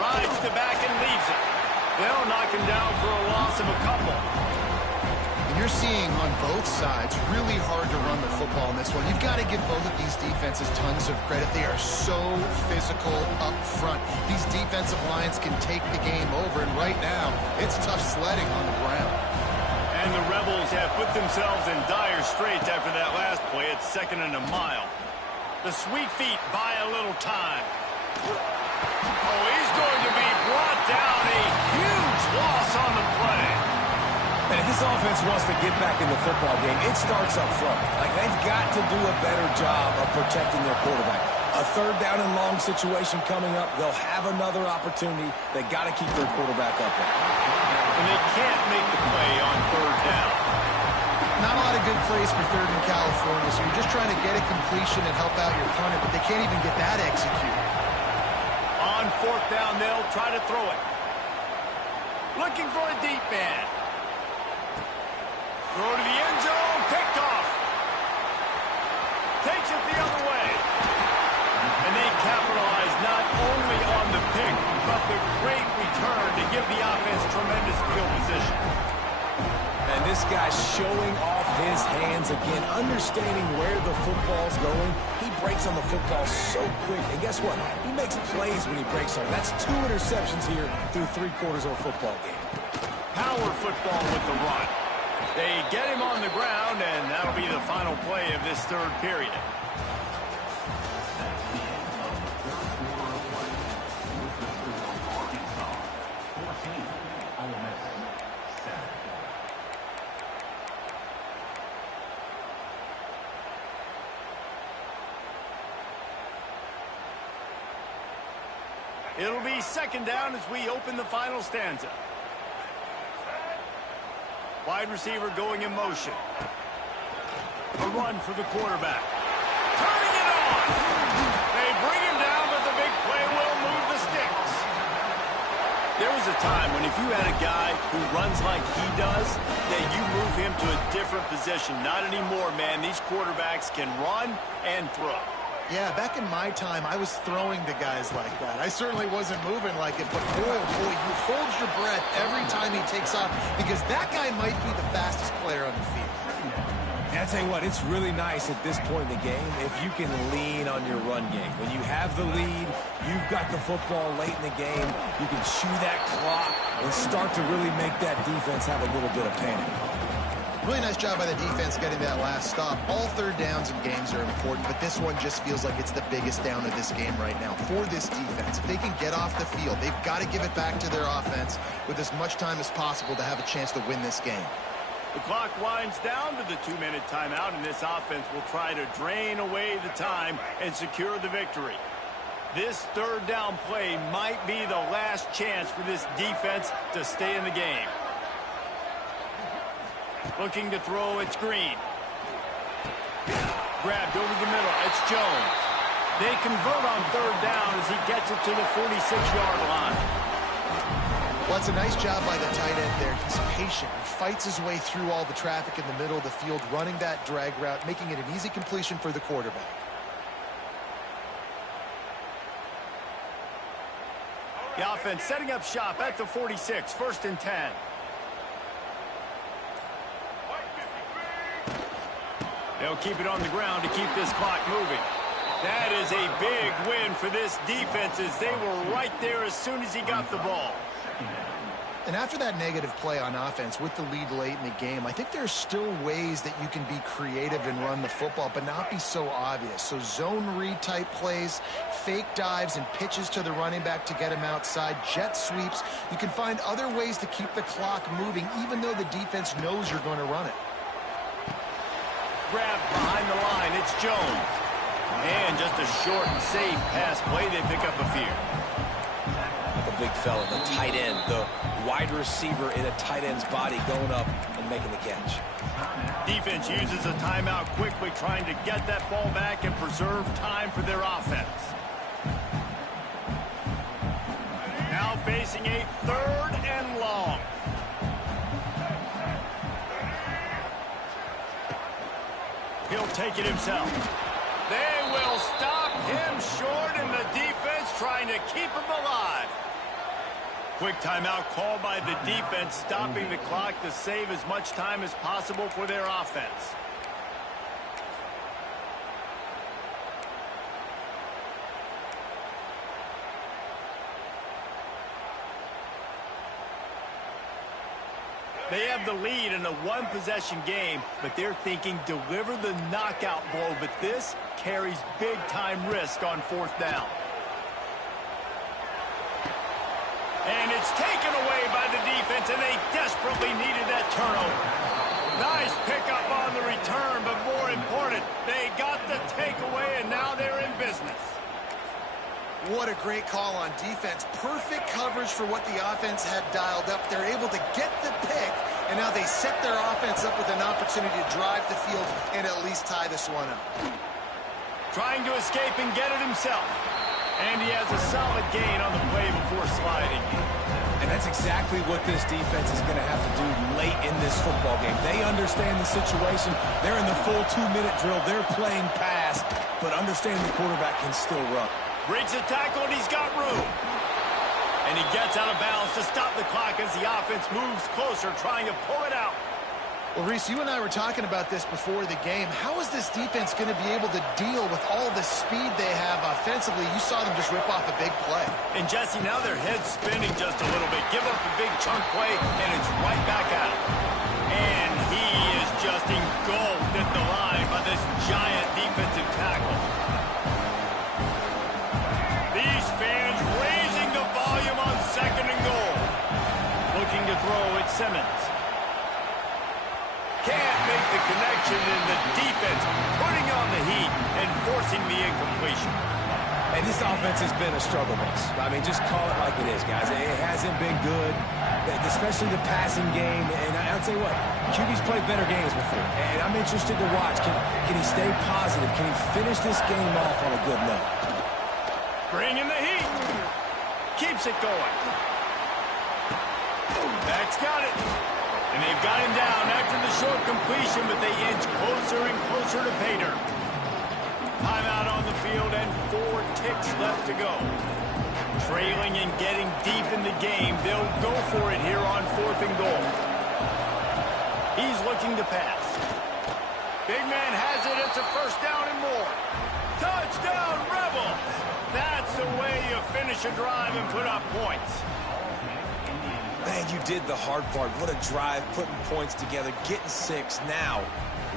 Rides the back and leaves it. They'll knock him down for a loss of a couple. And you're seeing on both sides really hard to run the football in this one. You've got to give both of these defenses tons of credit. They are so physical up front. These defensive lines can take the game over, and right now, it's tough sledding on the ground. And the Rebels have put themselves in dire straits after that last play. It's 2nd and a mile. The sweet feet buy a little time. Oh, he's going to be brought down. A huge loss on the play. And if this offense wants to get back in the football game, it starts up front. Like, they've got to do a better job of protecting their quarterback. A 3rd down and long situation coming up. They'll have another opportunity. They got to keep their quarterback up there. And they can't make the play on 3rd down. Not a lot of good plays for 3rd in California, so you're just trying to get a completion and help out your punter, but they can't even get that executed. On 4th down, they'll try to throw it. Looking for a deep man. Throw to the end zone, picked off. Takes it the other way. And they capitalize not only on the pick, but the great return to give the offense tremendous field position. And This guy's showing off his hands again, understanding where the football's going. He breaks on the football so quick. And guess what? He makes plays when he breaks on it. That's 2 interceptions here through 3/4 of a football game. Power football with the run. They get him on the ground, and that'll be the final play of this third period. It'll be second down as we open the final stanza. Wide receiver going in motion. A run for the quarterback. Turning it on! They bring him down, but the big play will move the sticks. There was a time when if you had a guy who runs like he does, that you move him to a different position. Not anymore, man. These quarterbacks can run and throw. Yeah, back in my time, I was throwing to guys like that. I certainly wasn't moving like it, but boy, you hold your breath every time he takes off because that guy might be the fastest player on the field. And I tell you what, it's really nice at this point in the game if you can lean on your run game. When you have the lead, you've got the football late in the game, you can chew that clock and start to really make that defense have a little bit of panic. Really nice job by the defense getting that last stop. All third downs in games are important, but this one just feels like it's the biggest down of this game right now for this defense. If they can get off the field, they've got to give it back to their offense with as much time as possible to have a chance to win this game. The clock winds down to the 2-minute timeout, and this offense will try to drain away the time and secure the victory. This third down play might be the last chance for this defense to stay in the game. Looking to throw, it's Green. Grabbed over the middle, it's Jones. They convert on third down as he gets it to the 46-yard line. Well, it's a nice job by the tight end there. He's patient. He fights his way through all the traffic in the middle of the field, running that drag route, making it an easy completion for the quarterback. The offense setting up shop at the 46, 1st and 10. They'll keep it on the ground to keep this clock moving. That is a big win for this defense as they were right there as soon as he got the ball. And after that negative play on offense with the lead late in the game, I think there's still ways that you can be creative and run the football, but not be so obvious. So zone read type plays, fake dives and pitches to the running back to get him outside, jet sweeps. You can find other ways to keep the clock moving even though the defense knows you're going to run it. Grab behind the line, it's Jones. And just a short and safe pass play, they pick up a few. The big fella, the tight end, the wide receiver in a tight end's body going up and making the catch. Defense uses a timeout quickly, trying to get that ball back and preserve time for their offense. Now facing a 3rd and long. He'll take it himself. They will stop him short, and the defense trying to keep him alive. Quick timeout called by the defense, stopping the clock to save as much time as possible for their offense. They have the lead in a one-possession game, but they're thinking deliver the knockout blow, but this carries big-time risk on 4th down. And it's taken away by the defense, and they desperately needed that turnover. Nice pickup on the return, but more important, they got the takeaway, and now they're in business. What a great call on defense. Perfect coverage for what the offense had dialed up. They're able to get the pick, and now they set their offense up with an opportunity to drive the field and at least tie this one up. Trying to escape and get it himself. And he has a solid gain on the play before sliding. And that's exactly what this defense is going to have to do late in this football game. They understand the situation. They're in the full 2-minute drill. They're playing pass, but understanding the quarterback can still run. Breaks a tackle, and he's got room. And he gets out of bounds to stop the clock as the offense moves closer, trying to pull it out. Well, Reese, you and I were talking about this before the game. How is this defense going to be able to deal with all the speed they have offensively? You saw them just rip off a big play. And, Jesse, now their head's spinning just a little bit. Give up a big chunk play, and it's right back at him. And he is just engulfed at the line by this giant defensive tackle. These fans raising the volume on 2nd and goal. Looking to throw at Simmons. Can't make the connection, and the defense putting on the heat and forcing the incompletion. And this offense has been a struggle bus. I mean, just call it like it is, guys. It hasn't been good, especially the passing game. And I'll tell you what, QB's played better games before. And I'm interested to watch. Can he stay positive? Can he finish this game off on a good note? Bringing the heat. Keeps it going. That's got it. And they've got him down after the short completion, but they inch closer and closer to pay dirt. Timeout on the field and 4 ticks left to go. Trailing and getting deep in the game, they'll go for it here on 4th and goal. He's looking to pass. Big man has it. It's a 1st down and more. Touchdown, Rebels! That's the way you finish a drive and put up points. Man, you did the hard part. What a drive, putting points together, getting 6. Now,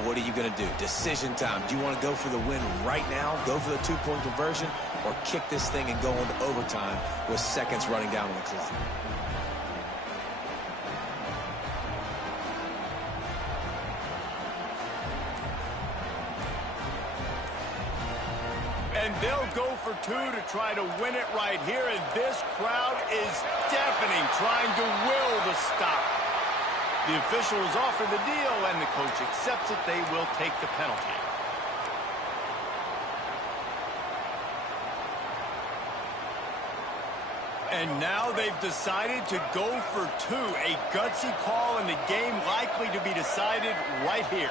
what are you going to do? Decision time. Do you want to go for the win right now, go for the 2-point conversion, or kick this thing and go into overtime with seconds running down on the clock? And they'll go for 2 to try to win it right here, and this crowd is deafening, trying to will the stop. The officials offer the deal, and the coach accepts it. They will take the penalty. And now they've decided to go for 2. A gutsy call, and the game likely to be decided right here.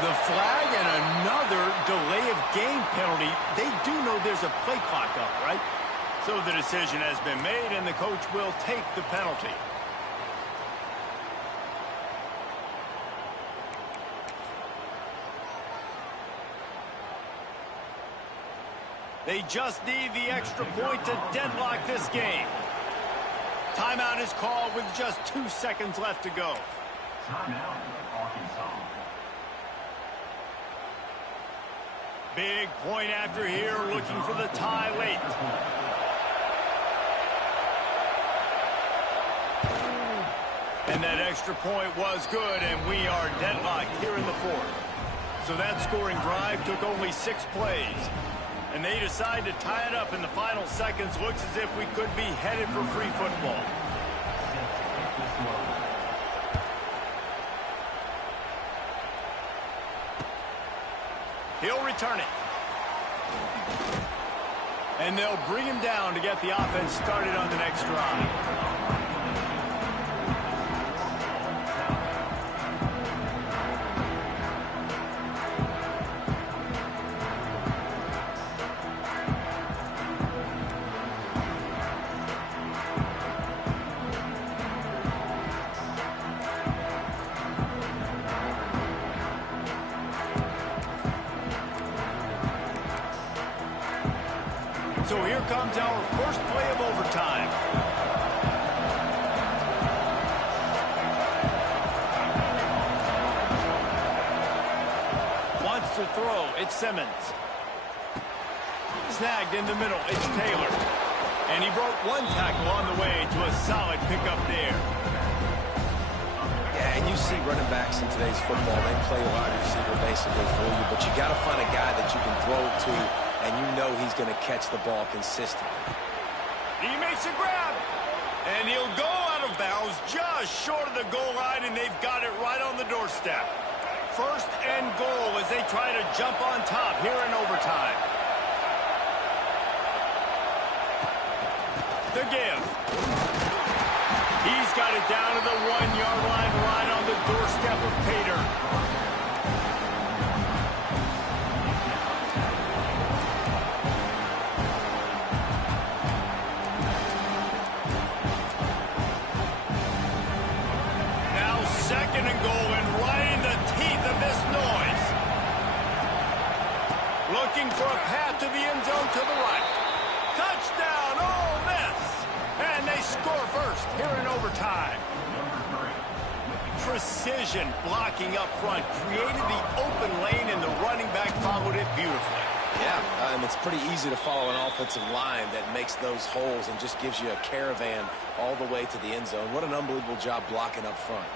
The flag and another delay of game penalty. They do know there's a play clock up, right? So the decision has been made, and the coach will take the penalty. They just need the extra point to deadlock this game. Timeout is called with just 2 seconds left to go. Timeout, Arkansas. Big point after here, looking for the tie late. And that extra point was good, and we are deadlocked here in the 4th. So that scoring drive took only 6 plays. And they decide to tie it up in the final seconds. Looks as if we could be headed for free football. He'll return it. And they'll bring him down to get the offense started on the next drive. So here comes our first play of overtime. Wants to throw. It's Simmons. Snagged in the middle. It's Taylor. And he broke 1 tackle on the way to a solid pickup there. Yeah, and you see running backs in today's football, they play wide receiver basically for you, but you got to find a guy that you can throw it to, and you know he's going to catch the ball consistently. He makes a grab, and he'll go out of bounds just short of the goal line, and they've got it right on the doorstep. 1st and goal as they try to jump on top here in overtime. The give. He's got it down to the 1-yard line right on the doorstep of Pater. looking for a path to the end zone to the right. Touchdown, Ole Miss! And they score first here in overtime. Precision blocking up front created the open lane, and the running back followed it beautifully. Yeah, and it's pretty easy to follow an offensive line that makes those holes and just gives you a caravan all the way to the end zone. What an unbelievable job blocking up front.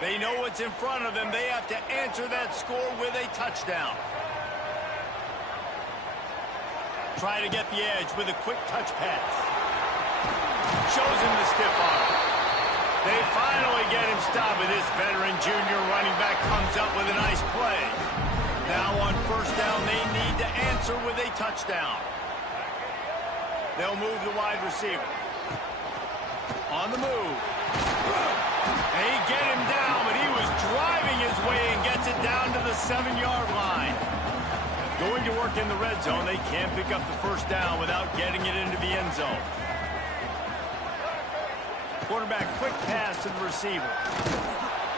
They know what's in front of them. They have to answer that score with a touchdown. Try to get the edge with a quick touch pass. Shows him the stiff arm. They finally get him stopped, and this veteran junior running back comes up with a nice play. Now on first down, they need to answer with a touchdown. They'll move the wide receiver. On the move. They get him down, but he was driving his way and gets it down to the 7-yard line. Going to work in the red zone, they can't pick up the first down without getting it into the end zone. Quarterback quick pass to the receiver.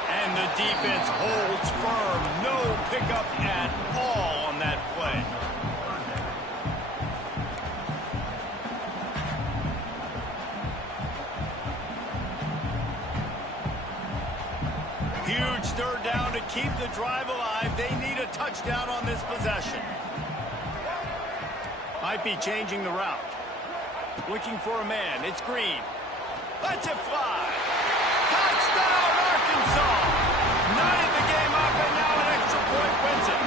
And the defense holds firm. No pickup at all on that play. Huge third down to keep the drive alive. They need a touchdown on this possession. Might be changing the route. Looking for a man. It's Green. Lets it fly. Touchdown, Arkansas. 9 in the game up, and now an extra point wins it.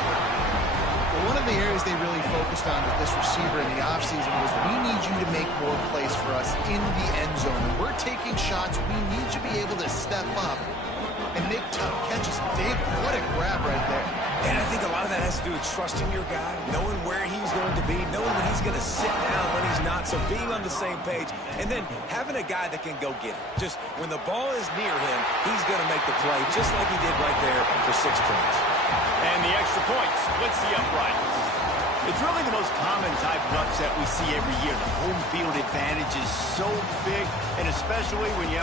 Well, one of the areas they really focused on with this receiver in the offseason was, we need you to make more plays for us in the end zone. When we're taking shots, we need you to be able to step up and make tough catches. David, what a grab right there. And I think a lot of that has to do with trusting your guy, knowing where he's going to be, knowing when he's going to sit down, when he's not, so being on the same page, and then having a guy that can go get it. Just when the ball is near him, he's going to make the play, just like he did right there for 6 points. And the extra point splits the uprights. It's really the most common type of upset we see every year. The home field advantage is so big, and especially when you have